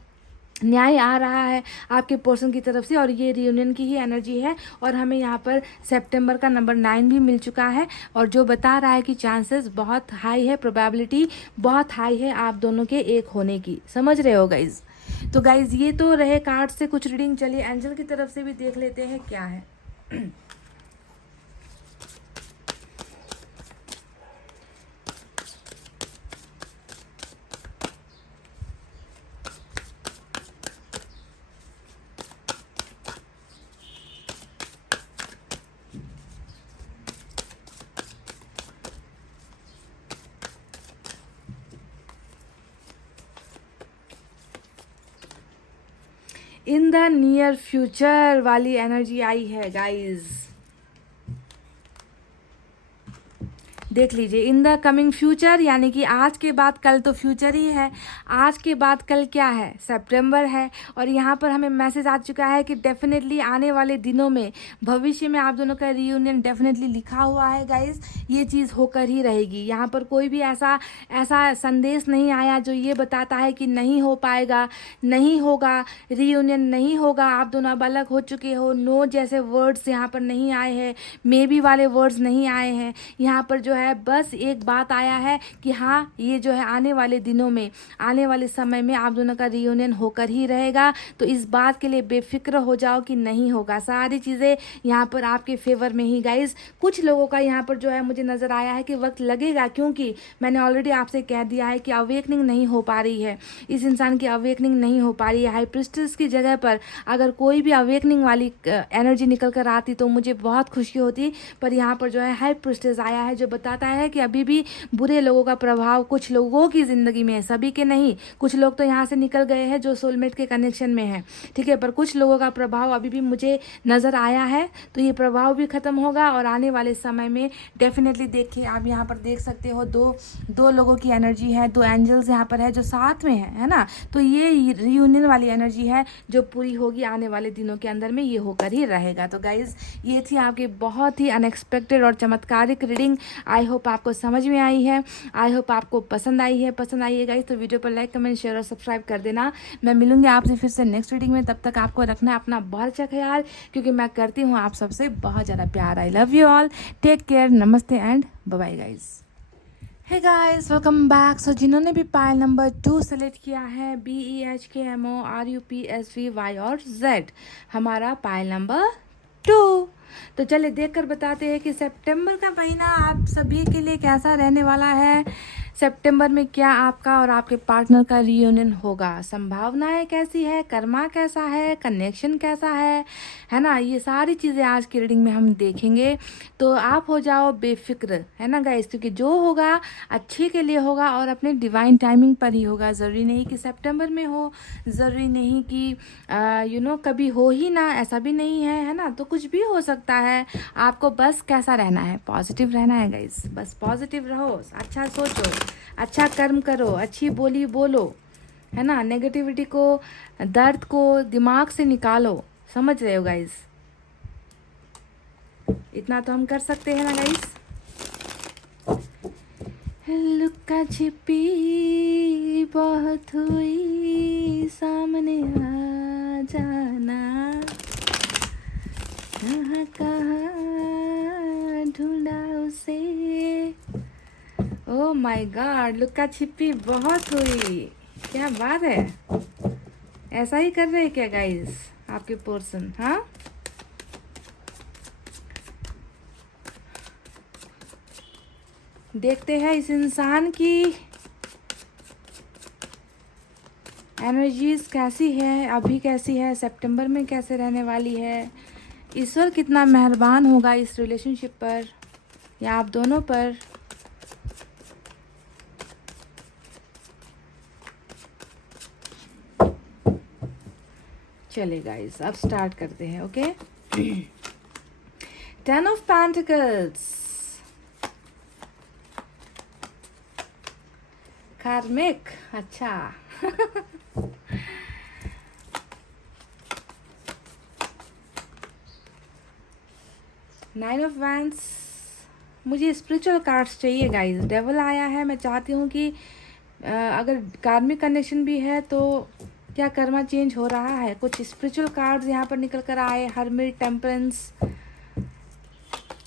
न्याय आ रहा है आपके पर्सन की तरफ से, और ये रियूनियन की ही एनर्जी है। और हमें यहाँ पर सितंबर का नंबर 9 भी मिल चुका है, और जो बता रहा है कि चांसेस बहुत हाई है, प्रोबेबिलिटी बहुत हाई है आप दोनों के एक होने की। समझ रहे हो गाइज? तो गाइज ये तो रहे कार्ड से कुछ रीडिंग, चलिए एंजल की तरफ से भी देख लेते हैं क्या है। इन द नियर फ्यूचर वाली एनर्जी आई है गाइज, देख लीजिए। इन द कमिंग फ्यूचर यानी कि आज के बाद कल तो फ्यूचर ही है, आज के बाद कल क्या है, सितंबर है। और यहाँ पर हमें मैसेज आ चुका है कि डेफिनेटली आने वाले दिनों में, भविष्य में आप दोनों का रियूनियन डेफिनेटली लिखा हुआ है गाइज, ये चीज़ होकर ही रहेगी। यहाँ पर कोई भी ऐसा संदेश नहीं आया जो ये बताता है कि नहीं हो पाएगा, नहीं होगा, रियूनियन नहीं होगा, आप दोनों अब अलग हो चुके हो। नो जैसे वर्ड्स यहाँ पर नहीं आए हैं, मे बी वाले वर्ड्स नहीं आए हैं। यहाँ पर जो है बस एक बात आया है कि हाँ, ये जो है आने वाले दिनों में, आने वाले समय में आप दोनों का रियूनियन होकर ही रहेगा। तो इस बात के लिए बेफिक्र हो जाओ कि नहीं होगा, सारी चीज़ें यहाँ पर आपके फेवर में ही गाइज। कुछ लोगों का यहाँ पर जो है मुझे नज़र आया है कि वक्त लगेगा, क्योंकि मैंने ऑलरेडी आपसे कह दिया है कि अवेकनिंग नहीं हो पा रही है, इस इंसान की अवेकनिंग नहीं हो पा रही है। हाई प्रिस्टेस की जगह पर अगर कोई भी अवेकनिंग वाली एनर्जी निकल कर आती तो मुझे बहुत खुशी होती, पर यहाँ पर जो है हाई प्रिस्टेस आया है जो बताता है कि अभी भी बुरे लोगों का प्रभाव कुछ लोगों की ज़िंदगी में है, सभी के नहीं। कुछ लोग तो यहाँ से निकल गए हैं जो सोलमेट के कनेक्शन में है, ठीक है, पर कुछ लोगों का प्रभाव अभी भी मुझे नज़र आया है। तो ये प्रभाव भी ख़त्म होगा और आने वाले समय में डेफिनेटली देखिए, आप यहाँ पर देख सकते हो दो लोगों की एनर्जी है, दो एंजल्स यहाँ पर है जो साथ में है ना। तो ये रियूनियन वाली एनर्जी है जो पूरी होगी आने वाले दिनों के अंदर में, ये होकर ही रहेगा। तो गाइज ये थी आपकी बहुत ही अनएक्सपेक्टेड और चमत्कारिक रीडिंग। आई होप आपको समझ में आई है, आई होप आपको पसंद आई है गाइस। तो वीडियो पर लाइक कमेंट शेयर और सब्सक्राइब कर देना। मैं मिलूंगी आपसे फिर से नेक्स्ट रीडिंग में, तब तक आपको रखना है अपना बहुत अच्छा ख्याल, क्योंकि मैं करती हूँ आप सबसे बहुत ज़्यादा प्यार। I love you all, take care, नमस्ते and bye bye guys. Hey guys, welcome back. So जिन्होंने भी पायल नंबर 2 सेलेक्ट किया है, BEHKMORUPSVY और Z, हमारा पायल नंबर 2। तो चलिए देखकर बताते हैं कि सितंबर का महीना आप सभी के लिए कैसा रहने वाला है। सितंबर में क्या आपका और आपके पार्टनर का रियूनियन होगा, संभावनाएं कैसी है, कर्मा कैसा है, कनेक्शन कैसा है ना। ये सारी चीज़ें आज की रीडिंग में हम देखेंगे। तो आप हो जाओ बेफिक्र, है ना गाइस, क्योंकि जो होगा अच्छे के लिए होगा और अपने डिवाइन टाइमिंग पर ही होगा। ज़रूरी नहीं कि सितंबर में हो, ज़रूरी नहीं कि कभी हो ही ना, ऐसा भी नहीं है ना। तो कुछ भी हो सकता है। आपको बस कैसा रहना है, पॉजिटिव रहना है गाइस, बस पॉजिटिव रहो, अच्छा सोचो, अच्छा कर्म करो, अच्छी बोली बोलो, है ना। नेगेटिविटी को, दर्द को दिमाग से निकालो, समझ रहे हो गाइस। इतना तो हम कर सकते हैं ना गाइस। लुका छिपी बहुत हुई, सामने आ जाना, कहाँ कहाँ ढूंढा उसे। ओह माय गॉड, लुका छिपी बहुत हुई, क्या बात है। ऐसा ही कर रहे हैं क्या गाइस आपके पर्सन, हाँ। देखते हैं इस इंसान की एनर्जीज कैसी है, अभी कैसी है, सितंबर में कैसे रहने वाली है। ईश्वर कितना मेहरबान होगा इस रिलेशनशिप पर या आप दोनों पर। चले गाइस, अब स्टार्ट करते हैं, ओके। 10 ऑफ पेंटिकल्स, कार्मिक, अच्छा। 9 ऑफ वैंड्स, मुझे स्पिरिचुअल कार्ड्स चाहिए गाइस। डेवल आया है, मैं चाहती हूँ कि अगर कार्मिक कनेक्शन भी है तो क्या कर्मा चेंज हो रहा है। कुछ स्पिरिचुअल कार्ड्स यहाँ पर निकल कर आए, hermit, temperance,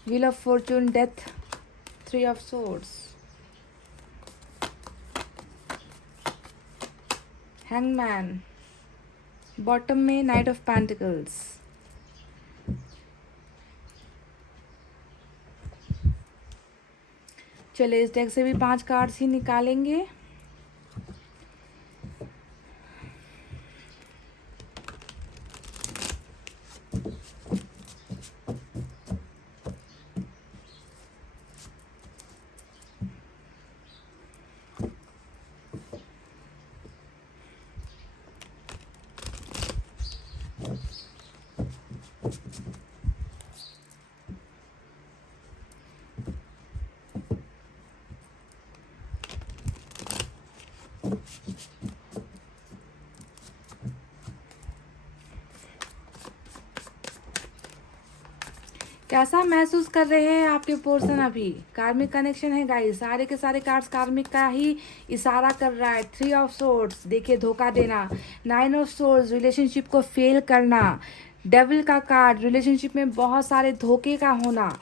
wheel of Fortune, death, 3 of swords, hangman, bottom में नाइट ऑफ पेंटिकल्स। चलिए इस डेक से भी 5 कार्ड्स ही निकालेंगे। कैसा महसूस कर रहे हैं आपके पर्सन अभी? कार्मिक कनेक्शन है गाइस, सारे के सारे कार्ड्स कार्मिक का ही इशारा कर रहा है। 3 ऑफ सोर्ड्स, देखिए धोखा देना। 9 ऑफ सोर्ड्स, रिलेशनशिप को फेल करना। डेविल का कार्ड, रिलेशनशिप में बहुत सारे धोखे का होना।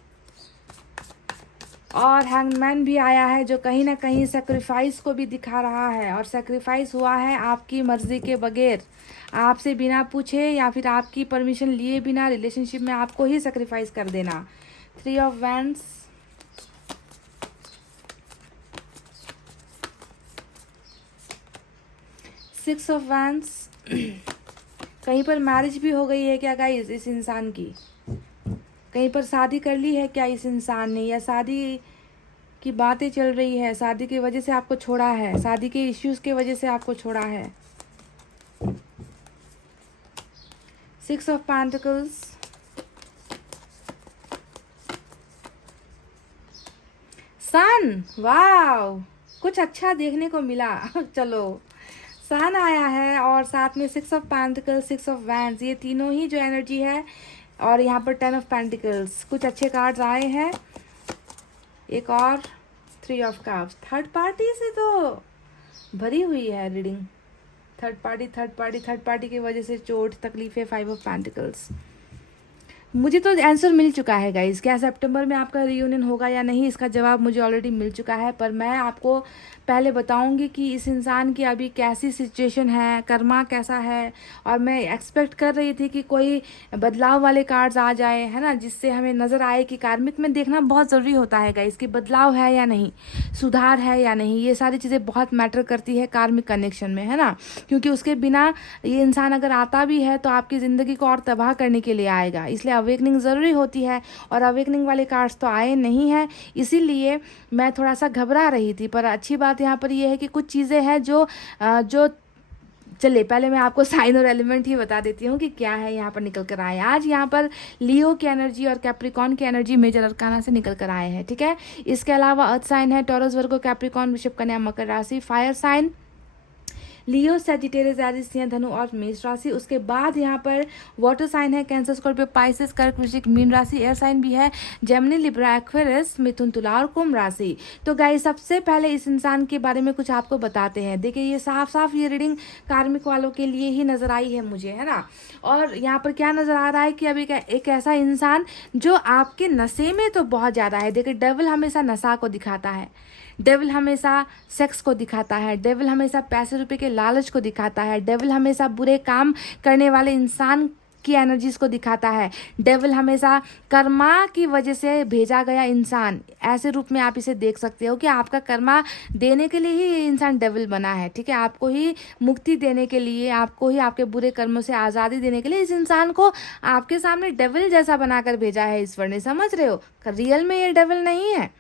और हैंगमैन भी आया है जो कहीं ना कहीं सेक्रीफाइस को भी दिखा रहा है, और सेक्रीफाइस हुआ है आपकी मर्जी के बगैर, आपसे बिना पूछे या फिर आपकी परमिशन लिए बिना रिलेशनशिप में आपको ही सेक्रीफाइस कर देना। 3 ऑफ वैंड्स, 6 ऑफ वैंड्स। कहीं पर मैरिज भी हो गई है क्या गाइस इस इंसान की? कहीं पर शादी कर ली है क्या इस इंसान ने, या शादी की बातें चल रही है, शादी की वजह से आपको छोड़ा है, शादी के इश्यूज के वजह से आपको छोड़ा है। 6 ऑफ पेंटिकल्स, सन। वाव, कुछ अच्छा देखने को मिला। चलो सन आया है और साथ में 6 ऑफ पेंटिकल्स, 6 ऑफ वैंड्स, ये तीनों ही जो एनर्जी है, और यहाँ पर 10 ऑफ पेंटिकल्स। कुछ अच्छे कार्ड्स आए हैं। एक और 3 ऑफ कप्स। थर्ड पार्टी से तो भरी हुई है रीडिंग। थर्ड पार्टी की वजह से चोट तकलीफें। 5 ऑफ पेंटिकल्स। मुझे तो आंसर मिल चुका है गाइस, क्या सितंबर में आपका रियूनियन होगा या नहीं, इसका जवाब मुझे ऑलरेडी मिल चुका है। पर मैं आपको पहले बताऊंगी कि इस इंसान की अभी कैसी सिचुएशन है, कर्मा कैसा है, और मैं एक्सपेक्ट कर रही थी कि कोई बदलाव वाले कार्ड्स आ जाए, है ना, जिससे हमें नज़र आए कि कार्मिक में देखना बहुत ज़रूरी होता है गाइस कि बदलाव है या नहीं, सुधार है या नहीं। ये सारी चीज़ें बहुत मैटर करती है कार्मिक कनेक्शन में, है ना, क्योंकि उसके बिना ये इंसान अगर आता भी है तो आपकी ज़िंदगी को और तबाह करने के लिए आएगा। इसलिए अवेकनिंग ज़रूरी होती है, और अवेकनिंग वाले कार्ड्स तो आए नहीं हैं, इसीलिए मैं थोड़ा सा घबरा रही थी। पर अच्छी बात यहाँ पर ये है कि कुछ चीज़ें हैं जो चलिए पहले मैं आपको साइन और एलिमेंट ही बता देती हूँ कि क्या है यहाँ पर निकल कर आए। आज यहाँ पर लियो की एनर्जी और कैप्रिकॉन की एनर्जी मेजर अरकाना से निकल कर आए हैं, ठीक है। इसके अलावा अर्थ साइन है टॉरस, वर्गो, कैप्रिकॉन, वृषभ, कन्या, मकर राशि। फायर साइन लियो, सैजिटेरियस, एरिस, सिंह, धनु और मेष राशि। उसके बाद यहाँ पर वाटर साइन है कैंसर, स्कॉर्पियो, पाइसेस, कर्क, वृश्चिक, मीन राशि। एयर साइन भी है जेमिनी, लिब्रा, एक्वेरियस, मिथुन, तुला और कुंभ राशि। तो गाइस सबसे पहले इस इंसान के बारे में कुछ आपको बताते हैं। देखिए ये साफ साफ ये रीडिंग कार्मिक वालों के लिए ही नजर आई है मुझे, है ना। और यहाँ पर क्या नजर आ रहा है कि अभी एक ऐसा इंसान जो आपके नशे में तो बहुत ज़्यादा है। देखिए डेविल हमेशा नशा को दिखाता है, डेविल हमेशा सेक्स को दिखाता है, डेविल हमेशा पैसे रुपए के लालच को दिखाता है, डेविल हमेशा बुरे काम करने वाले इंसान की एनर्जीज को दिखाता है, डेविल हमेशा कर्मा की वजह से भेजा गया इंसान, ऐसे रूप में आप इसे देख सकते हो कि आपका कर्मा देने के लिए ही ये इंसान डेविल बना है, ठीक है। आपको ही मुक्ति देने के लिए, आपको ही आपके बुरे कर्मों से आज़ादी देने के लिए इस इंसान को आपके सामने डेविल जैसा बनाकर भेजा है ईश्वर ने, समझ रहे हो। रियल में ये डेविल नहीं है,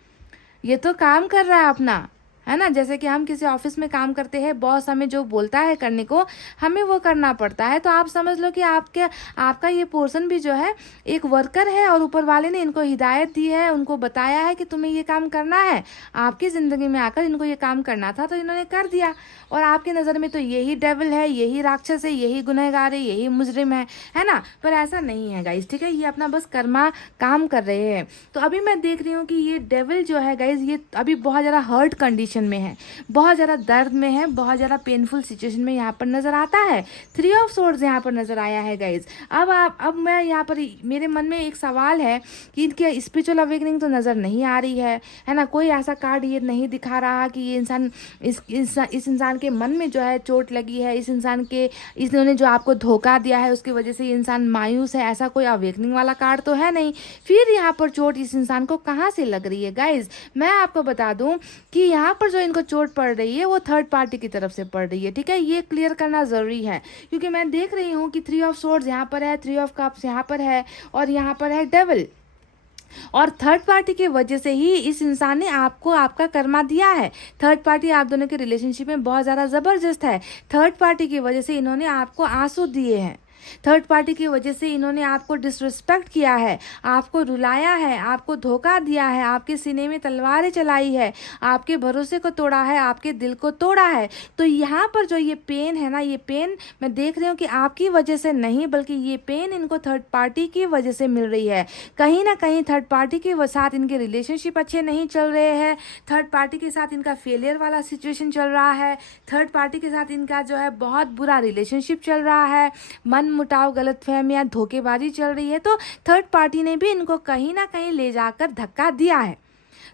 ये तो काम कर रहा है अपना, है ना। जैसे कि हम किसी ऑफिस में काम करते हैं, बॉस हमें जो बोलता है करने को हमें वो करना पड़ता है। तो आप समझ लो कि आपका ये पर्सन भी जो है एक वर्कर है, और ऊपर वाले ने इनको हिदायत दी है, उनको बताया है कि तुम्हें ये काम करना है, आपकी ज़िंदगी में आकर इनको ये काम करना था तो इन्होंने कर दिया। और आपके नज़र में तो यही डेविल है, यही राक्षस है, यही गुनहगार है, यही मुजरिम है ना। पर ऐसा नहीं है गाइज, ठीक है। ये अपना बस कर्मा काम कर रहे हैं। तो अभी मैं देख रही हूँ कि ये डेविल जो है गाइज, ये अभी बहुत ज़्यादा हर्ट कंडीशन सिचुएशन में है, बहुत ज़्यादा दर्द में है, बहुत ज़्यादा पेनफुल सिचुएशन में यहाँ पर नज़र आता है। 3 ऑफ सोर्ड्स यहाँ पर नज़र आया है गाइज। अब मैं यहाँ पर मेरे मन में एक सवाल है कि इनके स्पिरिचुअल अवेकनिंग तो नज़र नहीं आ रही है ना, कोई ऐसा कार्ड ये नहीं दिखा रहा कि ये इंसान इस इंसान के मन में जो है चोट लगी है, इन्होंने जो आपको धोखा दिया है उसकी वजह से ये इंसान मायूस है, ऐसा कोई अवेकनिंग वाला कार्ड तो है नहीं। फिर यहाँ पर चोट इस इंसान को कहाँ से लग रही है गाइज? मैं आपको बता दूं कि यहाँ पर जो इनको चोट पड़ रही है वो थर्ड पार्टी की तरफ से पड़ रही है, ठीक है, ये क्लियर करना ज़रूरी है क्योंकि मैं देख रही हूँ कि 3 ऑफ सोर्ड्स यहाँ पर है, 3 ऑफ कप्स यहाँ पर है और यहाँ पर है डेविल। और थर्ड पार्टी की वजह से ही इस इंसान ने आपको आपका कर्मा दिया है। थर्ड पार्टी आप दोनों के रिलेशनशिप में बहुत ज़्यादा ज़बरदस्त है। थर्ड पार्टी की वजह से इन्होंने आपको आंसू दिए हैं, थर्ड पार्टी की वजह से इन्होंने आपको डिसरिस्पेक्ट किया है, आपको रुलाया है, आपको धोखा दिया है, आपके सीने में तलवारें चलाई है, आपके भरोसे को तोड़ा है, आपके दिल को तोड़ा है। तो यहाँ पर जो ये पेन है ना, ये पेन मैं देख रही हूँ कि आपकी वजह से नहीं बल्कि ये पेन इनको थर्ड पार्टी की वजह से मिल रही है। कहीं ना कहीं थर्ड पार्टी के साथ इनके रिलेशनशिप अच्छे नहीं चल रहे हैं, थर्ड पार्टी के साथ इनका फेलियर वाला सिचुएशन चल रहा है, थर्ड पार्टी के साथ इनका जो है बहुत बुरा रिलेशनशिप चल रहा है, मन मुटाव, गलतफहमियां, धोखेबाजी चल रही है। तो थर्ड पार्टी ने भी इनको कहीं ना कहीं ले जाकर धक्का दिया है,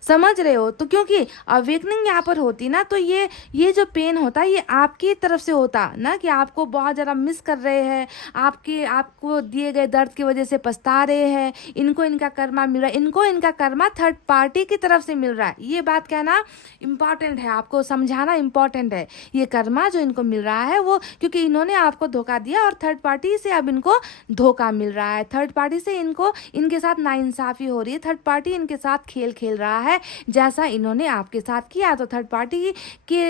समझ रहे हो? तो क्योंकि अवेकनिंग यहाँ पर होती ना तो ये जो पेन होता ये आपकी तरफ से होता ना, कि आपको बहुत ज़्यादा मिस कर रहे हैं, आपको दिए गए दर्द की वजह से पछता रहे हैं, इनको इनका कर्मा मिल रहा है, इनको इनका कर्मा थर्ड पार्टी की तरफ से मिल रहा है। ये बात कहना इम्पॉर्टेंट है, आपको समझाना इम्पॉर्टेंट है। ये कर्मा जो इनको मिल रहा है वो क्योंकि इन्होंने आपको धोखा दिया और थर्ड पार्टी से अब इनको धोखा मिल रहा है, थर्ड पार्टी से इनके साथ नाइंसाफ़ी हो रही है, थर्ड पार्टी इनके साथ खेल खेल रहा है जैसा इन्होंने आपके साथ किया। तो थर्ड पार्टी के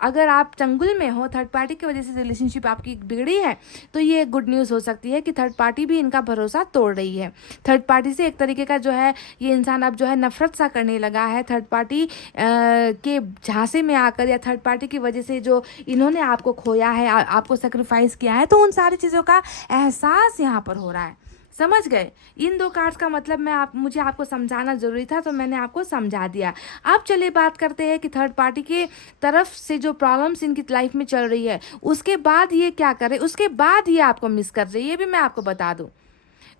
अगर आप चंगुल में हो, थर्ड पार्टी की वजह से रिलेशनशिप आपकी बिगड़ी है, तो ये गुड न्यूज़ हो सकती है कि थर्ड पार्टी भी इनका भरोसा तोड़ रही है। थर्ड पार्टी से एक तरीके का जो है ये इंसान अब जो है नफरत सा करने लगा है, थर्ड पार्टी के झांसे में आकर या थर्ड पार्टी की वजह से जो इन्होंने आपको खोया है, आपको सेक्रीफाइस किया है, तो उन सारी चीज़ों का एहसास यहाँ पर हो रहा है। समझ गए? इन 2 कार्ड्स का मतलब मुझे आपको समझाना ज़रूरी था तो मैंने आपको समझा दिया। अब चलिए बात करते हैं कि थर्ड पार्टी के तरफ से जो प्रॉब्लम्स इनकी लाइफ में चल रही है उसके बाद ये क्या कर रहे, उसके बाद ये आपको मिस कर रही है, ये भी मैं आपको बता दूँ।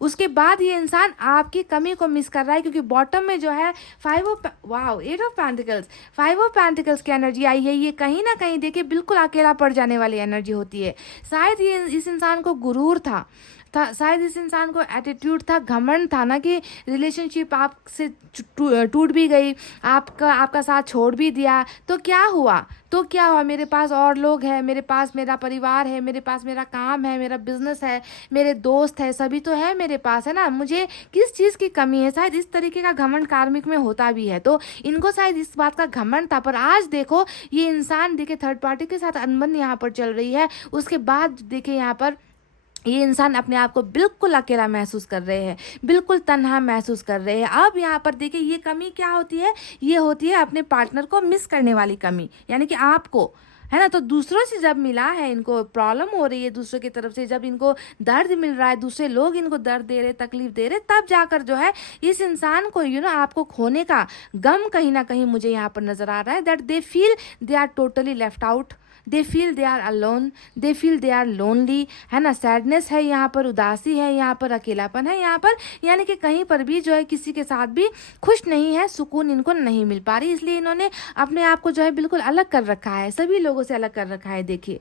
उसके बाद ये इंसान आपकी कमी को मिस कर रहा है क्योंकि बॉटम में जो है 8 ऑफ पेंटिकल्स की एनर्जी आई है। ये कहीं ना कहीं देखिए बिल्कुल अकेला पड़ जाने वाली एनर्जी होती है। शायद ये इस इंसान को गुरूर था, शायद इस इंसान को एटीट्यूड था, घमंड था ना कि रिलेशनशिप आपसे टूट भी गई, आपका साथ छोड़ भी दिया, तो क्या हुआ? मेरे पास और लोग हैं, मेरे पास मेरा परिवार है, मेरे पास मेरा काम है, मेरा बिजनेस है, मेरे दोस्त है, सभी तो है मेरे पास, है ना, मुझे किस चीज़ की कमी है? शायद इस तरीके का घमंड कार्मिक में होता भी है, तो इनको शायद इस बात का घमंड था। पर आज देखो ये इंसान देखिए थर्ड पार्टी के साथ अनबन यहाँ पर चल रही है, उसके बाद देखिए यहाँ पर ये इंसान अपने आप को बिल्कुल अकेला महसूस कर रहे हैं, बिल्कुल तन्हा महसूस कर रहे हैं। अब यहाँ पर देखिए ये कमी क्या होती है, ये होती है अपने पार्टनर को मिस करने वाली कमी, यानी कि आपको, है ना। तो दूसरों से जब मिला है, इनको प्रॉब्लम हो रही है दूसरों की तरफ से, जब इनको दर्द मिल रहा है, दूसरे लोग इनको दर्द दे रहे, तकलीफ दे रहे, तब जाकर जो है इस इंसान को आपको खोने का गम कहीं ना कहीं मुझे यहाँ पर नजर आ रहा है। That they feel they are totally left out, they feel they are alone, they feel they are lonely, है ना। सैडनेस है यहाँ पर, उदासी है यहाँ पर, अकेलापन है यहाँ पर, यानी कि कहीं पर भी जो है किसी के साथ भी खुश नहीं है, सुकून इनको नहीं मिल पा रही, इसलिए इन्होंने अपने आप को जो है बिल्कुल अलग कर रखा है, सभी लोगों से अलग कर रखा है। देखिए,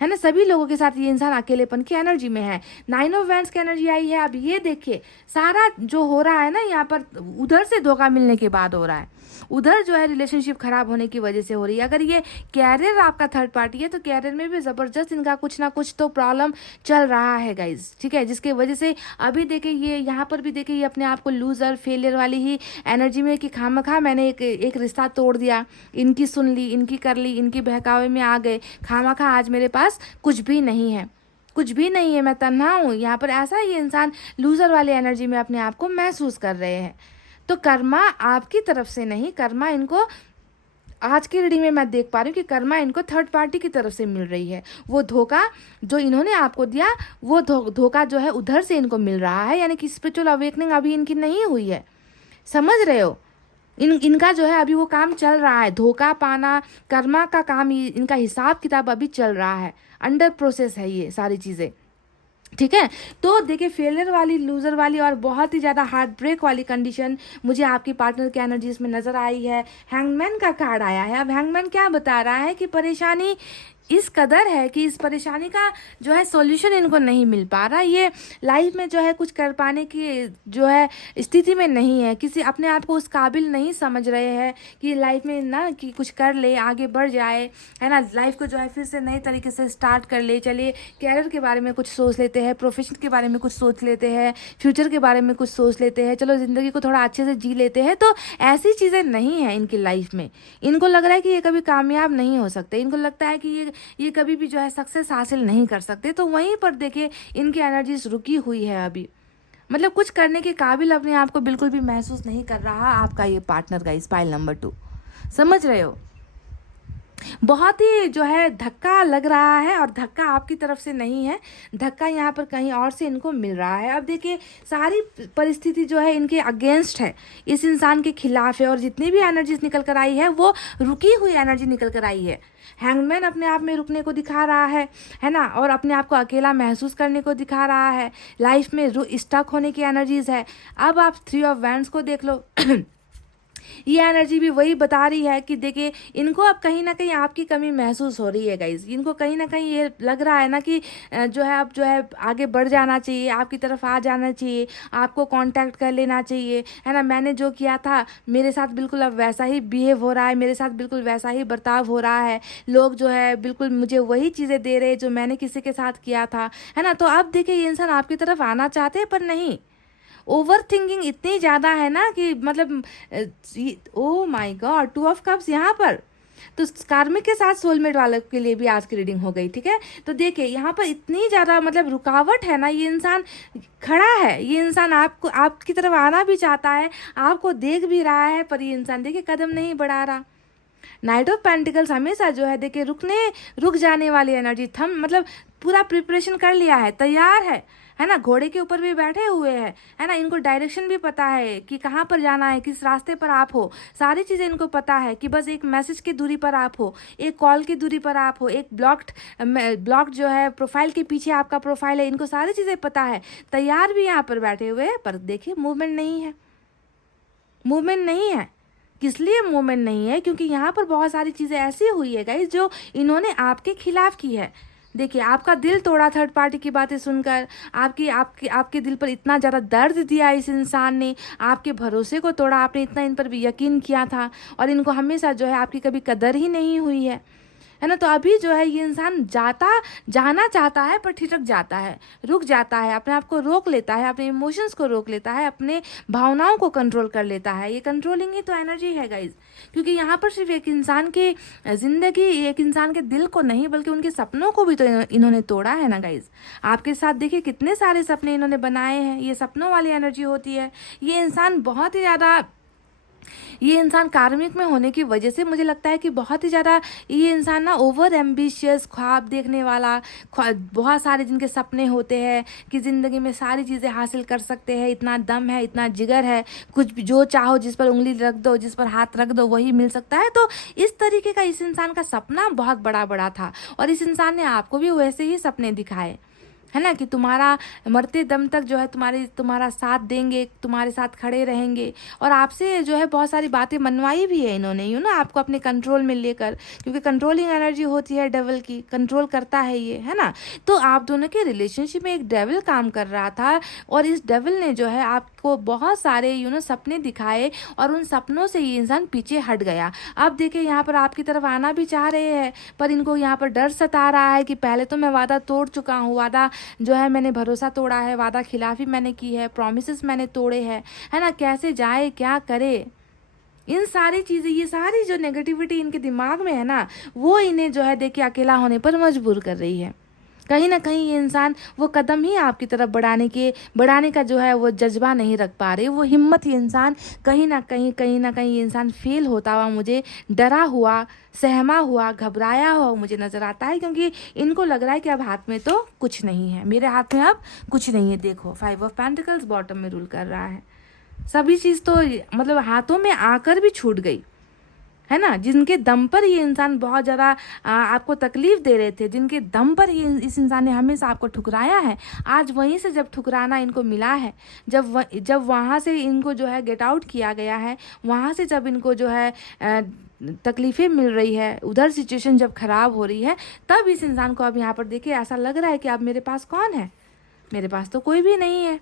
है ना, सभी लोगों के साथ ये इंसान अकेलेपन की एनर्जी में है। 9 ऑफ वैंड्स की एनर्जी आई है। अब ये देखिए सारा जो हो रहा है ना यहाँ पर, उधर से धोखा मिलने के बाद हो रहा है, उधर जो है रिलेशनशिप खराब होने की वजह से हो रही है। अगर ये कैरियर आपका थर्ड पार्टी है तो कैरियर में भी ज़बरदस्त इनका कुछ ना कुछ तो प्रॉब्लम चल रहा है गाइज, ठीक है, जिसके वजह से अभी देखिए ये यहाँ पर भी देखिए ये अपने आप को लूजर फेलियर वाली ही एनर्जी में कि खामखा मैंने एक रिश्ता तोड़ दिया, इनकी सुन ली, इनकी कर ली, इनकी बहकावे में आ गए, खामखा आज मेरे पास कुछ भी नहीं है, कुछ भी नहीं है, मैं तन्हा हूँ यहाँ पर, ऐसा ये इंसान लूजर वाली एनर्जी में अपने आप को महसूस कर रहे हैं। तो कर्मा आपकी तरफ से नहीं, कर्मा इनको आज की रीडिंग में मैं देख पा रही हूँ कि कर्मा इनको थर्ड पार्टी की तरफ से मिल रही है। वो धोखा जो इन्होंने आपको दिया, वो धोखा जो है उधर से इनको मिल रहा है, यानी कि स्पिरिचुअल अवेकनिंग अभी इनकी नहीं हुई है, समझ रहे हो। इनका जो है अभी वो काम चल रहा है, धोखा पाना, कर्मा का काम, इनका हिसाब किताब अभी चल रहा है, अंडर प्रोसेस है ये सारी चीज़ें, ठीक है। तो देखिए फेलियर वाली, लूजर वाली और बहुत ही ज़्यादा हार्ट ब्रेक वाली कंडीशन मुझे आपकी पार्टनर की एनर्जी इसमें नज़र आई है। हैंगमैन का कार्ड आया है। अब हैंगमैन क्या बता रहा है कि परेशानी इस कदर है कि इस परेशानी का जो है सॉल्यूशन इनको नहीं मिल पा रहा, ये लाइफ में जो है कुछ कर पाने की जो है स्थिति में नहीं है, किसी अपने आप को उस काबिल नहीं समझ रहे हैं कि लाइफ में ना कि कुछ कर ले, आगे बढ़ जाए, है ना, लाइफ को जो है फिर से नए तरीके से स्टार्ट कर ले। चलिए कैरियर के बारे में कुछ सोच लेते हैं, प्रोफेशन के बारे में कुछ सोच लेते हैं, फ्यूचर के बारे में कुछ सोच लेते हैं, चलो ज़िंदगी को थोड़ा अच्छे से जी लेते हैं। तो ऐसी चीज़ें नहीं हैं इनकी लाइफ में। इनको लग रहा है कि ये कभी कामयाब नहीं हो सकते, इनको लगता है कि ये कभी भी जो है सक्सेस हासिल नहीं कर सकते। तो वहीं पर देखिए इनकी एनर्जीज रुकी हुई है अभी, मतलब कुछ करने के काबिल अपने आप को बिल्कुल भी महसूस नहीं कर रहा आपका ये पार्टनर का, इस पाइल नंबर 2, समझ रहे हो। बहुत ही जो है धक्का लग रहा है, और धक्का आपकी तरफ से नहीं है, धक्का यहाँ पर कहीं और से इनको मिल रहा है। अब देखिए सारी परिस्थिति जो है इनके अगेंस्ट है, इस इंसान के खिलाफ है, और जितनी भी एनर्जीज निकल कर आई है वो रुकी हुई एनर्जी निकल कर आई है। हैंगमैन अपने आप में रुकने को दिखा रहा है ना, और अपने आप को अकेला महसूस करने को दिखा रहा है, लाइफ में स्टक होने की एनर्जीज है। अब आप 3 ऑफ वैंड्स को देख लो ये एनर्जी भी वही बता रही है कि देखिए इनको अब कहीं ना कहीं आपकी कमी महसूस हो रही है गाइज, इनको कहीं ना कहीं ये लग रहा है ना कि जो है अब जो है आगे बढ़ जाना चाहिए, आपकी तरफ आ जाना चाहिए, आपको कांटेक्ट कर लेना चाहिए, है ना। मैंने जो किया था मेरे साथ बिल्कुल अब वैसा ही बिहेव हो रहा है, मेरे साथ बिल्कुल वैसा ही बर्ताव हो रहा है, लोग जो है बिल्कुल मुझे वही चीज़ें दे रहे जो मैंने किसी के साथ किया था, है ना। तो अब देखिए ये इंसान आपकी तरफ आना चाहते हैं पर नहीं, ओवर थिंकिंग इतनी ज़्यादा है ना कि मतलब oh my God, 2 of cups यहाँ पर। तो कार्मिक के साथ सोलमेट वालों के लिए भी आज की रीडिंग हो गई, ठीक है। तो देखिए यहाँ पर इतनी ज़्यादा मतलब रुकावट है ना, ये इंसान खड़ा है, ये इंसान आपको आपकी तरफ आना भी चाहता है, आपको देख भी रहा है, पर ये इंसान देखिए कदम नहीं बढ़ा रहा। नाइट ऑफ पेंटिकल्स हमेशा जो है देखिए रुक जाने वाली एनर्जी, थम मतलब पूरा प्रिपरेशन कर लिया है, तैयार है ना, घोड़े के ऊपर भी बैठे हुए हैं, है ना, इनको डायरेक्शन भी पता है कि कहाँ पर जाना है, किस रास्ते पर आप हो, सारी चीज़ें इनको पता है कि बस एक मैसेज की दूरी पर आप हो, एक कॉल की दूरी पर आप हो, एक ब्लॉक्ड जो है प्रोफाइल के पीछे आपका प्रोफाइल है, इनको सारी चीज़ें पता है, तैयार भी यहाँ पर बैठे हुए हैं। पर देखिए मूवमेंट नहीं है, मूवमेंट नहीं है। किस लिए मूवमेंट नहीं है? क्योंकि यहाँ पर बहुत सारी चीज़ें ऐसी हुई है गाइस जो इन्होंने आपके खिलाफ की है। देखिए आपका दिल तोड़ा थर्ड पार्टी की बातें सुनकर, आपके दिल पर इतना ज़्यादा दर्द दिया इस इंसान ने, आपके भरोसे को तोड़ा, आपने इतना इन पर भी यकीन किया था, और इनको हमेशा जो है आपकी कभी कदर ही नहीं हुई है ना। तो अभी जो है ये इंसान जाना चाहता है पर ठिठक जाता है, रुक जाता है, अपने आप को रोक लेता है, अपने इमोशंस को रोक लेता है, अपने भावनाओं को कंट्रोल कर लेता है। ये कंट्रोलिंग ही तो एनर्जी है गाइज, क्योंकि यहाँ पर सिर्फ एक इंसान की जिंदगी, एक इंसान के दिल को नहीं बल्कि उनके सपनों को भी तो इन्होंने तोड़ा है ना गाइज। आपके साथ देखिए कितने सारे सपने इन्होंने बनाए हैं, ये सपनों वाली एनर्जी होती है। ये इंसान बहुत ही ज़्यादा, ये इंसान कार्मिक में होने की वजह से मुझे लगता है कि बहुत ही ज़्यादा ये इंसान ना ओवर एम्बिशियस, ख्वाब देखने वाला, बहुत सारे जिनके सपने होते हैं कि ज़िंदगी में सारी चीज़ें हासिल कर सकते हैं, इतना दम है, इतना जिगर है, कुछ भी जो चाहो जिस पर उंगली रख दो, जिस पर हाथ रख दो वही मिल सकता है। तो इस तरीके का इस इंसान का सपना बहुत बड़ा बड़ा था, और इस इंसान ने आपको भी वैसे ही सपने दिखाए, है ना, कि तुम्हारा मरते दम तक जो है तुम्हारा साथ देंगे, तुम्हारे साथ खड़े रहेंगे, और आपसे जो है बहुत सारी बातें मनवाई भी है इन्होंने, ना आपको अपने कंट्रोल में लेकर, क्योंकि कंट्रोलिंग एनर्जी होती है डेविल की, कंट्रोल करता है ये, है ना। तो आप दोनों के रिलेशनशिप में एक डेविल काम कर रहा था, और इस डेविल ने जो है आपको बहुत सारे सपने दिखाए, और उन सपनों से ये इंसान पीछे हट गया। अब देखिए यहाँ पर आपकी तरफ आना भी चाह रहे हैं, पर इनको यहाँ पर डर सता रहा है कि पहले तो मैं वादा तोड़ चुका हूँ, वादा जो है मैंने भरोसा तोड़ा है, वादा खिलाफी मैंने की है, प्रॉमिसेस मैंने तोड़े हैं, है ना, कैसे जाए क्या करे, इन सारी चीज़ें, ये सारी जो नेगेटिविटी इनके दिमाग में है ना, वो इन्हें जो है देखिए अकेला होने पर मजबूर कर रही है। कहीं ना कहीं ये इंसान वो कदम ही आपकी तरफ बढ़ाने का जो है वो जज्बा नहीं रख पा रहे, वो हिम्मत, ये इंसान कहीं ना कहीं ये इंसान फेल होता हुआ मुझे डरा हुआ, सहमा हुआ, घबराया हुआ मुझे नज़र आता है, क्योंकि इनको लग रहा है कि अब हाथ में तो कुछ नहीं है, मेरे हाथ में अब कुछ नहीं है। देखो 5 ऑफ पेंटिकल्स बॉटम में रूल कर रहा है, सभी चीज़ तो मतलब हाथों में आकर भी छूट गई, है ना। जिनके दम पर ये इंसान बहुत ज़्यादा आपको तकलीफ दे रहे थे, जिनके दम पर ये इस इंसान ने हमेशा आपको ठुकराया है, आज वहीं से जब ठुकराना इनको मिला है, जब वहाँ से इनको जो है गेट आउट किया गया है, वहाँ से जब इनको जो है तकलीफ़ें मिल रही है, उधर सिचुएशन जब ख़राब हो रही है, तब इस इंसान को अब यहाँ पर देखिए ऐसा लग रहा है कि अब मेरे पास कौन है, मेरे पास तो कोई भी नहीं है।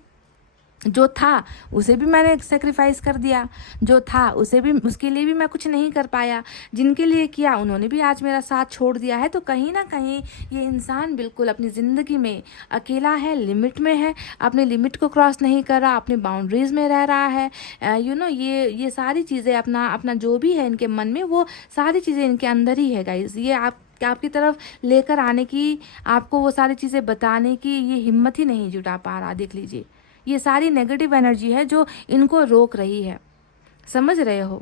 जो था उसे भी मैंने सेक्रीफाइस कर दिया, जो था उसे भी, उसके लिए भी मैं कुछ नहीं कर पाया, जिनके लिए किया उन्होंने भी आज मेरा साथ छोड़ दिया है। तो कहीं ना कहीं ये इंसान बिल्कुल अपनी ज़िंदगी में अकेला है, लिमिट में है, अपने लिमिट को क्रॉस नहीं कर रहा, अपने बाउंड्रीज़ में रह रहा है। ये सारी चीज़ें अपना जो भी है इनके मन में, वो सारी चीज़ें इनके अंदर ही है गाइज। ये आपकी तरफ लेकर आने की, आपको वो सारी चीज़ें बताने की ये हिम्मत ही नहीं जुटा पा रहा। देख लीजिए, ये सारी नेगेटिव एनर्जी है जो इनको रोक रही है, समझ रहे हो।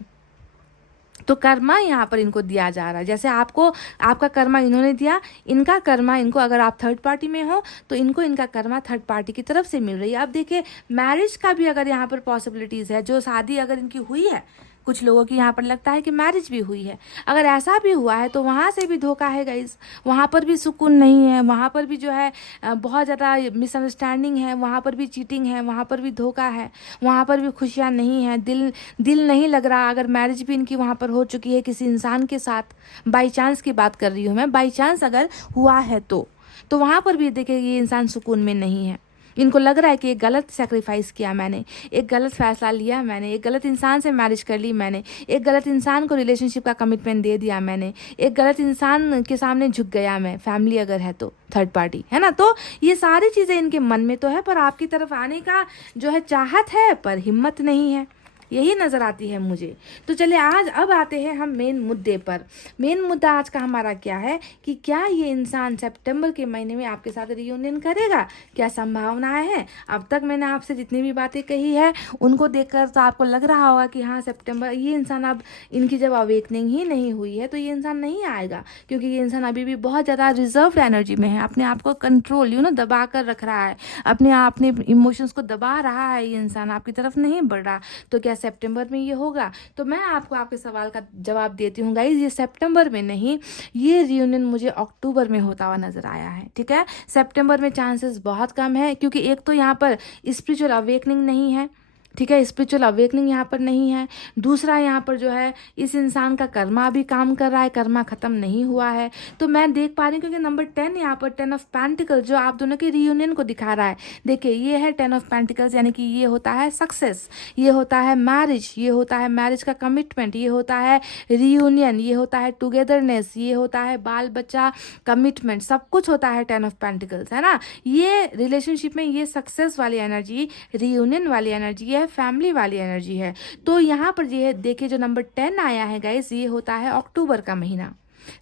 तो कर्मा यहाँ पर इनको दिया जा रहा है, जैसे आपको आपका कर्मा इन्होंने दिया, इनका कर्मा इनको, अगर आप थर्ड पार्टी में हो तो इनको इनका कर्मा थर्ड पार्टी की तरफ से मिल रही है। अब देखिए, मैरिज का भी अगर यहाँ पर पॉसिबिलिटीज़ है, जो शादी अगर इनकी हुई है, कुछ लोगों की यहाँ पर लगता है कि मैरिज भी हुई है, अगर ऐसा भी हुआ है तो वहाँ से भी धोखा है गाइस, वहाँ पर भी सुकून नहीं है, वहाँ पर भी जो है बहुत ज़्यादा मिसअंडरस्टैंडिंग है, वहाँ पर भी चीटिंग है, वहाँ पर भी धोखा है, वहाँ पर भी खुशियाँ नहीं है, दिल नहीं लग रहा। अगर मैरिज भी इनकी वहाँ पर हो चुकी है किसी इंसान के साथ, बाई चांस की बात कर रही हूँ मैं, बाई चांस अगर हुआ है तो वहाँ पर भी देखिए ये इंसान सुकून में नहीं है। इनको लग रहा है कि एक गलत सेक्रीफाइस किया मैंने, एक गलत फैसला लिया मैंने, एक गलत इंसान से मैरिज कर ली मैंने, एक गलत इंसान को रिलेशनशिप का कमिटमेंट दे दिया मैंने, एक गलत इंसान के सामने झुक गया मैं, फैमिली अगर है तो, थर्ड पार्टी है ना। तो ये सारी चीज़ें इनके मन में तो है, पर आपकी तरफ आने का जो है चाहत है, पर हिम्मत नहीं है, यही नज़र आती है मुझे। तो चलिए आज अब आते हैं हम मेन मुद्दे पर। मेन मुद्दा आज का हमारा क्या है कि क्या ये इंसान सितंबर के महीने में आपके साथ रियूनियन करेगा, क्या संभावनाएं हैं। अब तक मैंने आपसे जितनी भी बातें कही है उनको देखकर तो आपको लग रहा होगा कि हाँ सितंबर, ये इंसान, अब इनकी जब अवेकनिंग ही नहीं हुई है तो ये इंसान नहीं आएगा, क्योंकि ये इंसान अभी भी बहुत ज़्यादा रिजर्व्ड एनर्जी में है, अपने आप को कंट्रोल दबा कर रख रहा है, अपने इमोशंस को दबा रहा है, ये इंसान आपकी तरफ नहीं बढ़ रहा। तो क्या सितंबर में ये होगा? तो मैं आपको आपके सवाल का जवाब देती हूँ गाइज, ये सितंबर में नहीं, ये रियूनियन मुझे अक्टूबर में होता हुआ नजर आया है। ठीक है, सितंबर में चांसेस बहुत कम है, क्योंकि एक तो यहाँ पर स्पिरिचुअल अवेकनिंग नहीं है, ठीक है, स्पिरिचुअल अवेकनिंग यहाँ पर नहीं है। दूसरा यहाँ पर जो है इस इंसान का कर्मा भी काम कर रहा है, कर्मा खत्म नहीं हुआ है। तो मैं देख पा रही हूँ क्योंकि नंबर 10 यहाँ पर 10 ऑफ पेंटिकल जो आप दोनों के रियूनियन को दिखा रहा है। देखिए ये है 10 ऑफ पेंटिकल्स, यानी कि ये होता है सक्सेस, ये होता है मैरिज, ये होता है मैरिज का कमिटमेंट, ये होता है रियूनियन, ये होता है टुगेदरनेस, ये होता है बाल बच्चा कमिटमेंट, सब कुछ होता है 10 ऑफ पेंटिकल्स, है ना। ये रिलेशनशिप में ये सक्सेस वाली एनर्जी, रियूनियन वाली एनर्जी है, फैमिली वाली एनर्जी है। तो यहाँ पर ये देखिए जो नंबर 10 आया है गाइस, ये होता है अक्टूबर का महीना,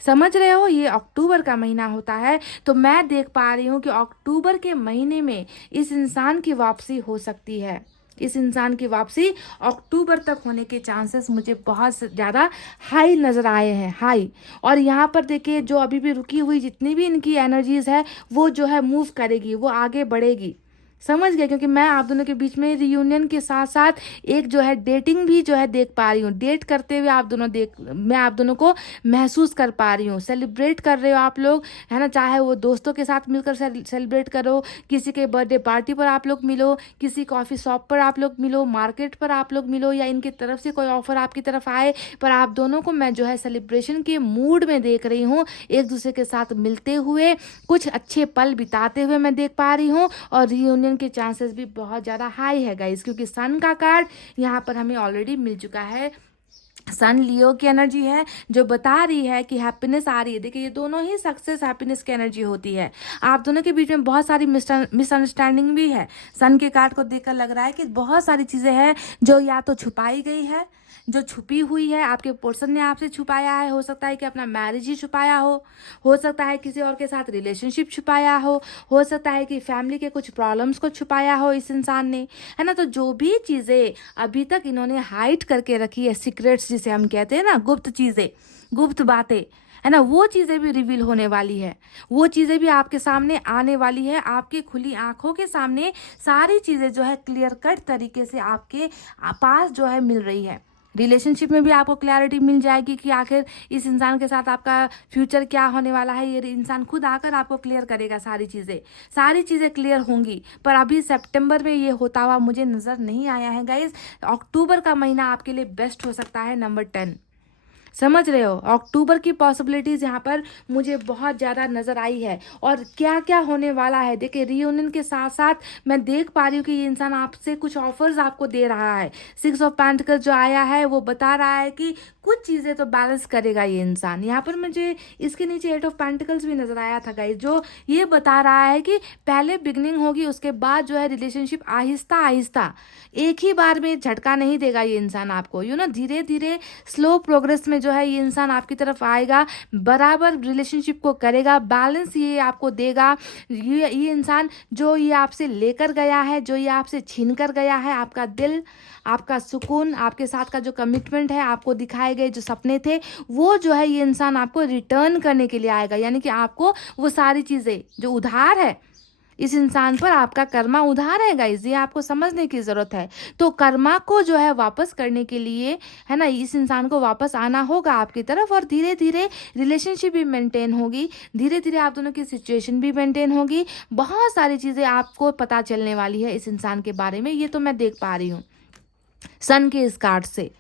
समझ रहे हो, ये अक्टूबर का महीना होता है। तो मैं देख पा रही हूँ कि अक्टूबर के महीने में इस इंसान की वापसी हो सकती है, इस इंसान की वापसी अक्टूबर तक होने के चांसेस मुझे बहुत ज़्यादा हाई नज़र आए हैं, हाई। और यहाँ पर देखिए जो अभी भी रुकी हुई जितनी भी इनकी एनर्जीज है वो जो है मूव करेगी, वो आगे बढ़ेगी, समझ गए। क्योंकि मैं आप दोनों के बीच में रियूनियन के साथ साथ एक जो है डेटिंग भी जो है देख पा रही हूँ, डेट करते हुए मैं आप दोनों को महसूस कर पा रही हूँ। सेलिब्रेट कर रहे हो आप लोग, है ना, चाहे वो दोस्तों के साथ मिलकर सेलिब्रेट करो, किसी के बर्थडे पार्टी पर आप लोग मिलो, किसी कॉफ़ी शॉप पर आप लोग मिलो, मार्केट पर आप लोग मिलो, या इनकी तरफ से कोई ऑफर आपकी तरफ आए, पर आप दोनों को मैं जो है सेलिब्रेशन के मूड में देख रही हूँ, एक दूसरे के साथ मिलते हुए कुछ अच्छे पल बिताते हुए मैं देख पा रही हूँ। और रियूनियन के चांसेस भी बहुत ज़्यादा हाई है गाइस, क्योंकि सन का कार्ड यहाँ पर हमें ऑलरेडी मिल चुका है। सन लियो की एनर्जी है जो बता रही है कि हैप्पीनेस आ रही है। देखिए ये दोनों ही सक्सेस हैप्पीनेस की एनर्जी होती है। आप दोनों के बीच में बहुत सारी मिसअंडरस्टैंडिंग भी है। सन के कार्ड को देखकर लग रहा है कि बहुत सारी चीज़ें हैं जो या तो छुपाई गई है, जो छुपी हुई है, आपके पर्सन ने आपसे छुपाया है। हो सकता है कि अपना मैरिज ही छुपाया हो सकता है किसी और के साथ रिलेशनशिप छुपाया हो सकता है कि फैमिली के कुछ प्रॉब्लम्स को छुपाया हो इस इंसान ने, है ना। तो जो भी चीज़ें अभी तक इन्होंने हाइड करके रखी है, सीक्रेट्स जिसे हम कहते हैं ना, गुप्त चीज़ें, गुप्त बातें, है ना, वो चीज़ें भी रिवील होने वाली है। वो चीज़ें भी आपके सामने आने वाली है। आपकी खुली आंखों के सामने सारी चीज़ें जो है क्लियर कट तरीके से आपके पास जो है मिल रही है। रिलेशनशिप में भी आपको क्लैरिटी मिल जाएगी कि आखिर इस इंसान के साथ आपका फ्यूचर क्या होने वाला है। ये इंसान खुद आकर आपको क्लियर करेगा, सारी चीज़ें क्लियर होंगी। पर अभी सितंबर में ये होता हुआ मुझे नज़र नहीं आया है गाइज। अक्टूबर का महीना आपके लिए बेस्ट हो सकता है। नंबर 10, समझ रहे हो, अक्टूबर की पॉसिबिलिटीज़ यहाँ पर मुझे बहुत ज़्यादा नज़र आई है। और क्या क्या होने वाला है देखिए, रियूनियन के साथ साथ मैं देख पा रही हूँ कि ये इंसान आपसे कुछ ऑफर्स आपको दे रहा है। 6 ऑफ पेंटिकल्स जो आया है वो बता रहा है कि कुछ चीज़ें तो बैलेंस करेगा ये इंसान। यहाँ पर मुझे इसके नीचे 8 ऑफ पेंटिकल्स भी नज़र आया था गाइस, जो ये बता रहा है कि पहले बिगनिंग होगी, उसके बाद जो है रिलेशनशिप आहिस्ता आहिस्ता, एक ही बार में झटका नहीं देगा ये इंसान आपको, धीरे धीरे स्लो प्रोग्रेस में जो है ये इंसान आपकी तरफ आएगा, बराबर रिलेशनशिप को करेगा, बैलेंस ये आपको देगा। ये इंसान जो ये आपसे लेकर गया है, जो ये आपसे छीन कर गया है, आपका दिल, आपका सुकून, आपके साथ का जो कमिटमेंट है, आपको दिखाए गए जो सपने थे, वो जो है ये इंसान आपको रिटर्न करने के लिए आएगा। यानी कि आपको वो सारी चीज़ें जो उधार है, इस इंसान पर आपका कर्मा उधार है गाइस, ये आपको समझने की ज़रूरत है। तो कर्मा को जो है वापस करने के लिए, है ना, इस इंसान को वापस आना होगा आपकी तरफ, और धीरे धीरे रिलेशनशिप भी मेंटेन होगी, धीरे धीरे आप दोनों की सिचुएशन भी मेंटेन होगी। बहुत सारी चीज़ें आपको पता चलने वाली है इस इंसान के बारे में, ये तो मैं देख पा रही हूँ सन के इस कार्ड से।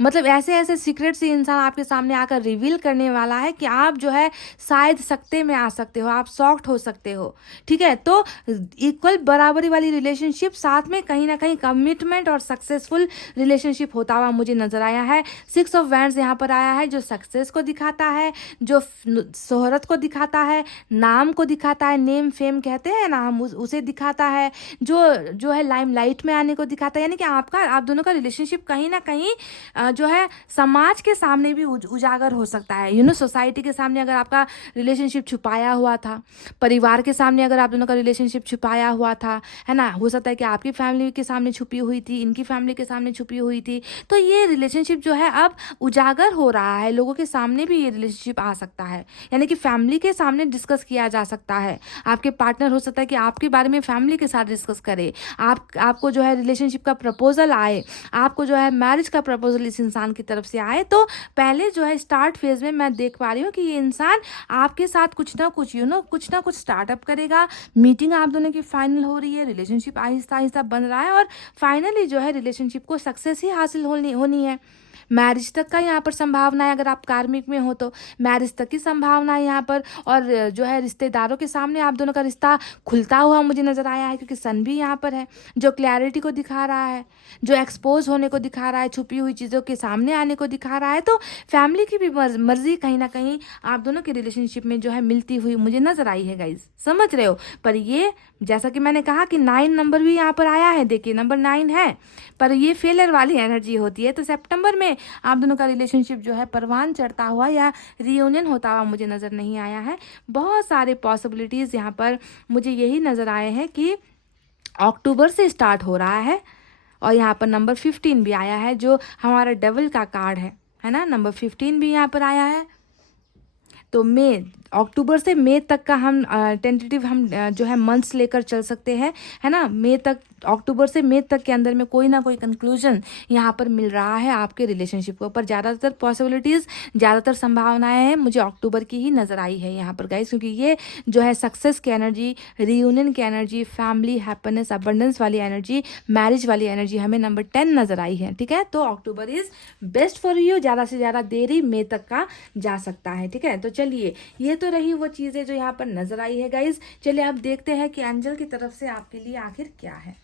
मतलब ऐसे ऐसे सीक्रेट्स ये इंसान आपके सामने आकर रिवील करने वाला है कि आप जो है शायद सकते में आ सकते हो, आप सॉफ्ट हो सकते हो, ठीक है। तो इक्वल बराबरी वाली रिलेशनशिप, साथ में कहीं ना कहीं कमिटमेंट और सक्सेसफुल रिलेशनशिप होता हुआ मुझे नजर आया है। 6 ऑफ वैंड्स यहाँ पर आया है, जो सक्सेस को दिखाता है, जो शोहरत को दिखाता है, नाम को दिखाता है, नेम फेम कहते हैं ना हम, उसे दिखाता है, जो है लाइमलाइट में आने को दिखाता है। यानी कि आप दोनों का रिलेशनशिप कहीं ना कहीं जो है समाज के सामने भी उजागर हो सकता है। सोसाइटी के सामने अगर आपका रिलेशनशिप छुपाया हुआ था, परिवार के सामने अगर आप दोनों का रिलेशनशिप छुपाया हुआ था, है ना, हो सकता है कि आपकी फैमिली के सामने छुपी हुई थी, इनकी फैमिली के सामने छुपी हुई थी, तो ये रिलेशनशिप जो है अब उजागर हो रहा है, लोगों के सामने भी ये रिलेशनशिप आ सकता है। यानी कि फैमिली के सामने डिस्कस किया जा सकता है। आपके पार्टनर हो सकता है कि आपके बारे में फैमिली के साथ डिस्कस करे, आपको जो है रिलेशनशिप का प्रपोजल आए, आपको जो है मैरिज का प्रपोजल इस इंसान की तरफ से आए। तो पहले जो है स्टार्ट फेज में मैं देख पा रही हूँ कि ये इंसान आपके साथ कुछ ना कुछ स्टार्टअप करेगा। मीटिंग आप दोनों की फाइनल हो रही है, रिलेशनशिप आहिस्ता आहिस्ता बन रहा है, और फाइनली जो है रिलेशनशिप को सक्सेस ही हासिल होनी है। मैरिज तक का यहाँ पर संभावना है, अगर आप कार्मिक में हो तो मैरिज तक की संभावना है यहाँ पर। और जो है रिश्तेदारों के सामने आप दोनों का रिश्ता खुलता हुआ मुझे नजर आया है, क्योंकि सन भी यहाँ पर है, जो क्लैरिटी को दिखा रहा है, जो एक्सपोज होने को दिखा रहा है, छुपी हुई चीज़ों के सामने आने को दिखा रहा है। तो फैमिली की भी मर्जी कहीं ना कहीं आप दोनों के रिलेशनशिप में जो है मिलती हुई मुझे नजर आई है गाइज, समझ रहे हो। पर ये जैसा कि मैंने कहा कि 9 नंबर भी यहाँ पर आया है, देखिए नंबर 9 है, पर ये फेलियर वाली एनर्जी होती है। तो सितंबर में आप दोनों का रिलेशनशिप जो है परवान चढ़ता हुआ या रियूनियन होता हुआ मुझे नज़र नहीं आया है। बहुत सारे पॉसिबिलिटीज़ यहाँ पर मुझे यही नज़र आए हैं कि अक्टूबर से स्टार्ट हो रहा है। और यहाँ पर नंबर 15 भी आया है, जो हमारा डेविल का कार्ड है ना, नंबर 15 भी यहाँ पर आया है। तो अक्टूबर से मई तक का हम टेंटेटिव हम जो है मंथ्स लेकर चल सकते हैं, है ना। अक्टूबर से मई तक के अंदर में कोई ना कोई कंक्लूजन यहाँ पर मिल रहा है आपके रिलेशनशिप को। पर ज़्यादातर पॉसिबिलिटीज़, ज़्यादातर संभावनाएं हैं मुझे अक्टूबर की ही नज़र आई है यहाँ पर गाइस, क्योंकि ये जो है सक्सेस की एनर्जी, रियूनियन की एनर्जी, फैमिली हैप्पीनेस, अबंडेंस वाली एनर्जी, मैरिज वाली एनर्जी हमें नंबर 10 नज़र आई है, ठीक है। तो अक्टूबर इज़ बेस्ट फॉर यू, ज़्यादा से ज़्यादा देरी मई तक का जा सकता है, ठीक है। तो चलिए, ये तो रही वो चीज़ें जो यहाँ पर नज़र आई है गाइज। चलिए अब देखते हैं कि एंजल की तरफ से आपके लिए आखिर क्या है।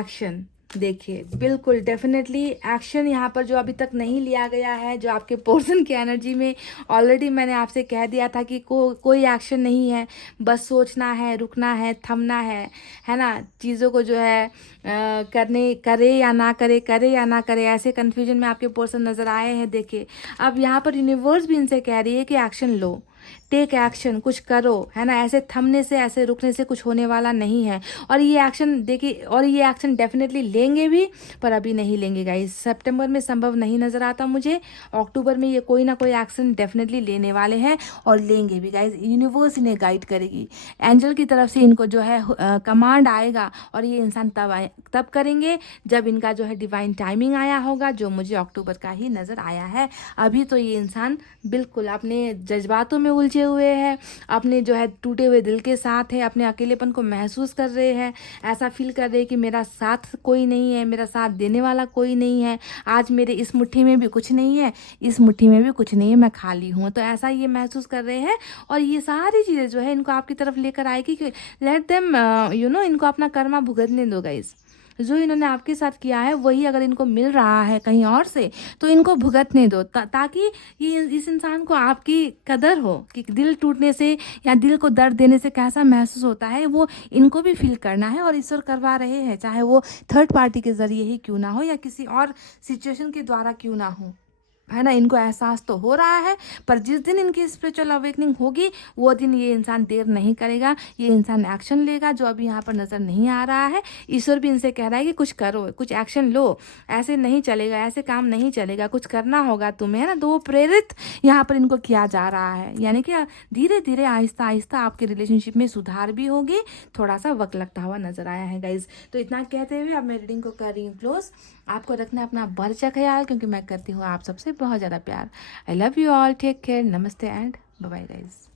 एक्शन। देखिए बिल्कुल डेफिनेटली एक्शन यहाँ पर जो अभी तक नहीं लिया गया है, जो आपके पोर्शन की एनर्जी में ऑलरेडी मैंने आपसे कह दिया था कि कोई एक्शन नहीं है, बस सोचना है, रुकना है, थमना है ना। चीज़ों को जो है करे या ना करे, करे या ना करे, ऐसे कन्फ्यूजन में आपके पोर्शन नज़र आए हैं। देखिए अब यहाँ पर यूनिवर्स भी इनसे कह रही है कि एक्शन लो, टेक एक्शन, कुछ करो, है ना। ऐसे थमने से, ऐसे रुकने से कुछ होने वाला नहीं है। और ये एक्शन देखिए, और ये एक्शन डेफिनेटली लेंगे भी, पर अभी नहीं लेंगे गाइस। सितंबर में संभव नहीं नज़र आता मुझे, अक्टूबर में ये कोई ना कोई एक्शन डेफिनेटली लेने वाले हैं और लेंगे भी गाइस। यूनिवर्स इन्हें गाइड करेगी, एंजल की तरफ से इनको जो है कमांड आएगा, और ये इंसान तब करेंगे जब इनका जो है डिवाइन टाइमिंग आया होगा, जो मुझे अक्टूबर का ही नज़र आया है। अभी तो ये इंसान बिल्कुल अपने जज्बातों में उलझे हुए हैं, अपने जो है टूटे हुए दिल के साथ है, अपने अकेलेपन को महसूस कर रहे हैं, ऐसा फील कर रहे हैं कि मेरा साथ कोई नहीं है, मेरा साथ देने वाला कोई नहीं है, आज मेरे इस मुट्ठी में भी कुछ नहीं है, इस मुट्ठी में भी कुछ नहीं है, मैं खाली हूँ। तो ऐसा ये महसूस कर रहे हैं, और ये सारी चीज़ें जो है इनको आपकी तरफ लेकर आएगी कि लेट देम इनको अपना कर्मा भुगतने दो गाइस। जो इन्होंने आपके साथ किया है वही अगर इनको मिल रहा है कहीं और से, तो इनको भुगतने दो, ताकि ये इस इंसान को आपकी कदर हो कि दिल टूटने से या दिल को दर्द देने से कैसा महसूस होता है, वो इनको भी फील करना है। और ईश्वर करवा रहे हैं, चाहे वो थर्ड पार्टी के जरिए ही क्यों ना हो, या किसी और सिचुएशन के द्वारा क्यों ना हो, है ना। इनको एहसास तो हो रहा है, पर जिस दिन इनकी स्पिरिचुअल अवेकनिंग होगी वो दिन ये इंसान देर नहीं करेगा, ये इंसान एक्शन लेगा, जो अभी यहाँ पर नज़र नहीं आ रहा है। ईश्वर भी इनसे कह रहा है कि कुछ करो, कुछ एक्शन लो, ऐसे नहीं चलेगा, ऐसे काम नहीं चलेगा, कुछ करना होगा तुम्हें, है ना। तो वो प्रेरित यहाँ पर इनको किया जा रहा है, यानी कि धीरे धीरे आहिस्ता आहिस्ता आपके रिलेशनशिप में सुधार भी होगी। थोड़ा सा वक्त लगता हुआ नजर आया है गाइज। तो इतना कहते हुए अब मैं रीडिंग को कर रही हूँ क्लोज। आपको रखना अपना बर्चा ख्याल, क्योंकि मैं करती हूँ आप सबसे बहुत ज़्यादा प्यार। I love you all, take care, नमस्ते एंड बाय बाय गाइज।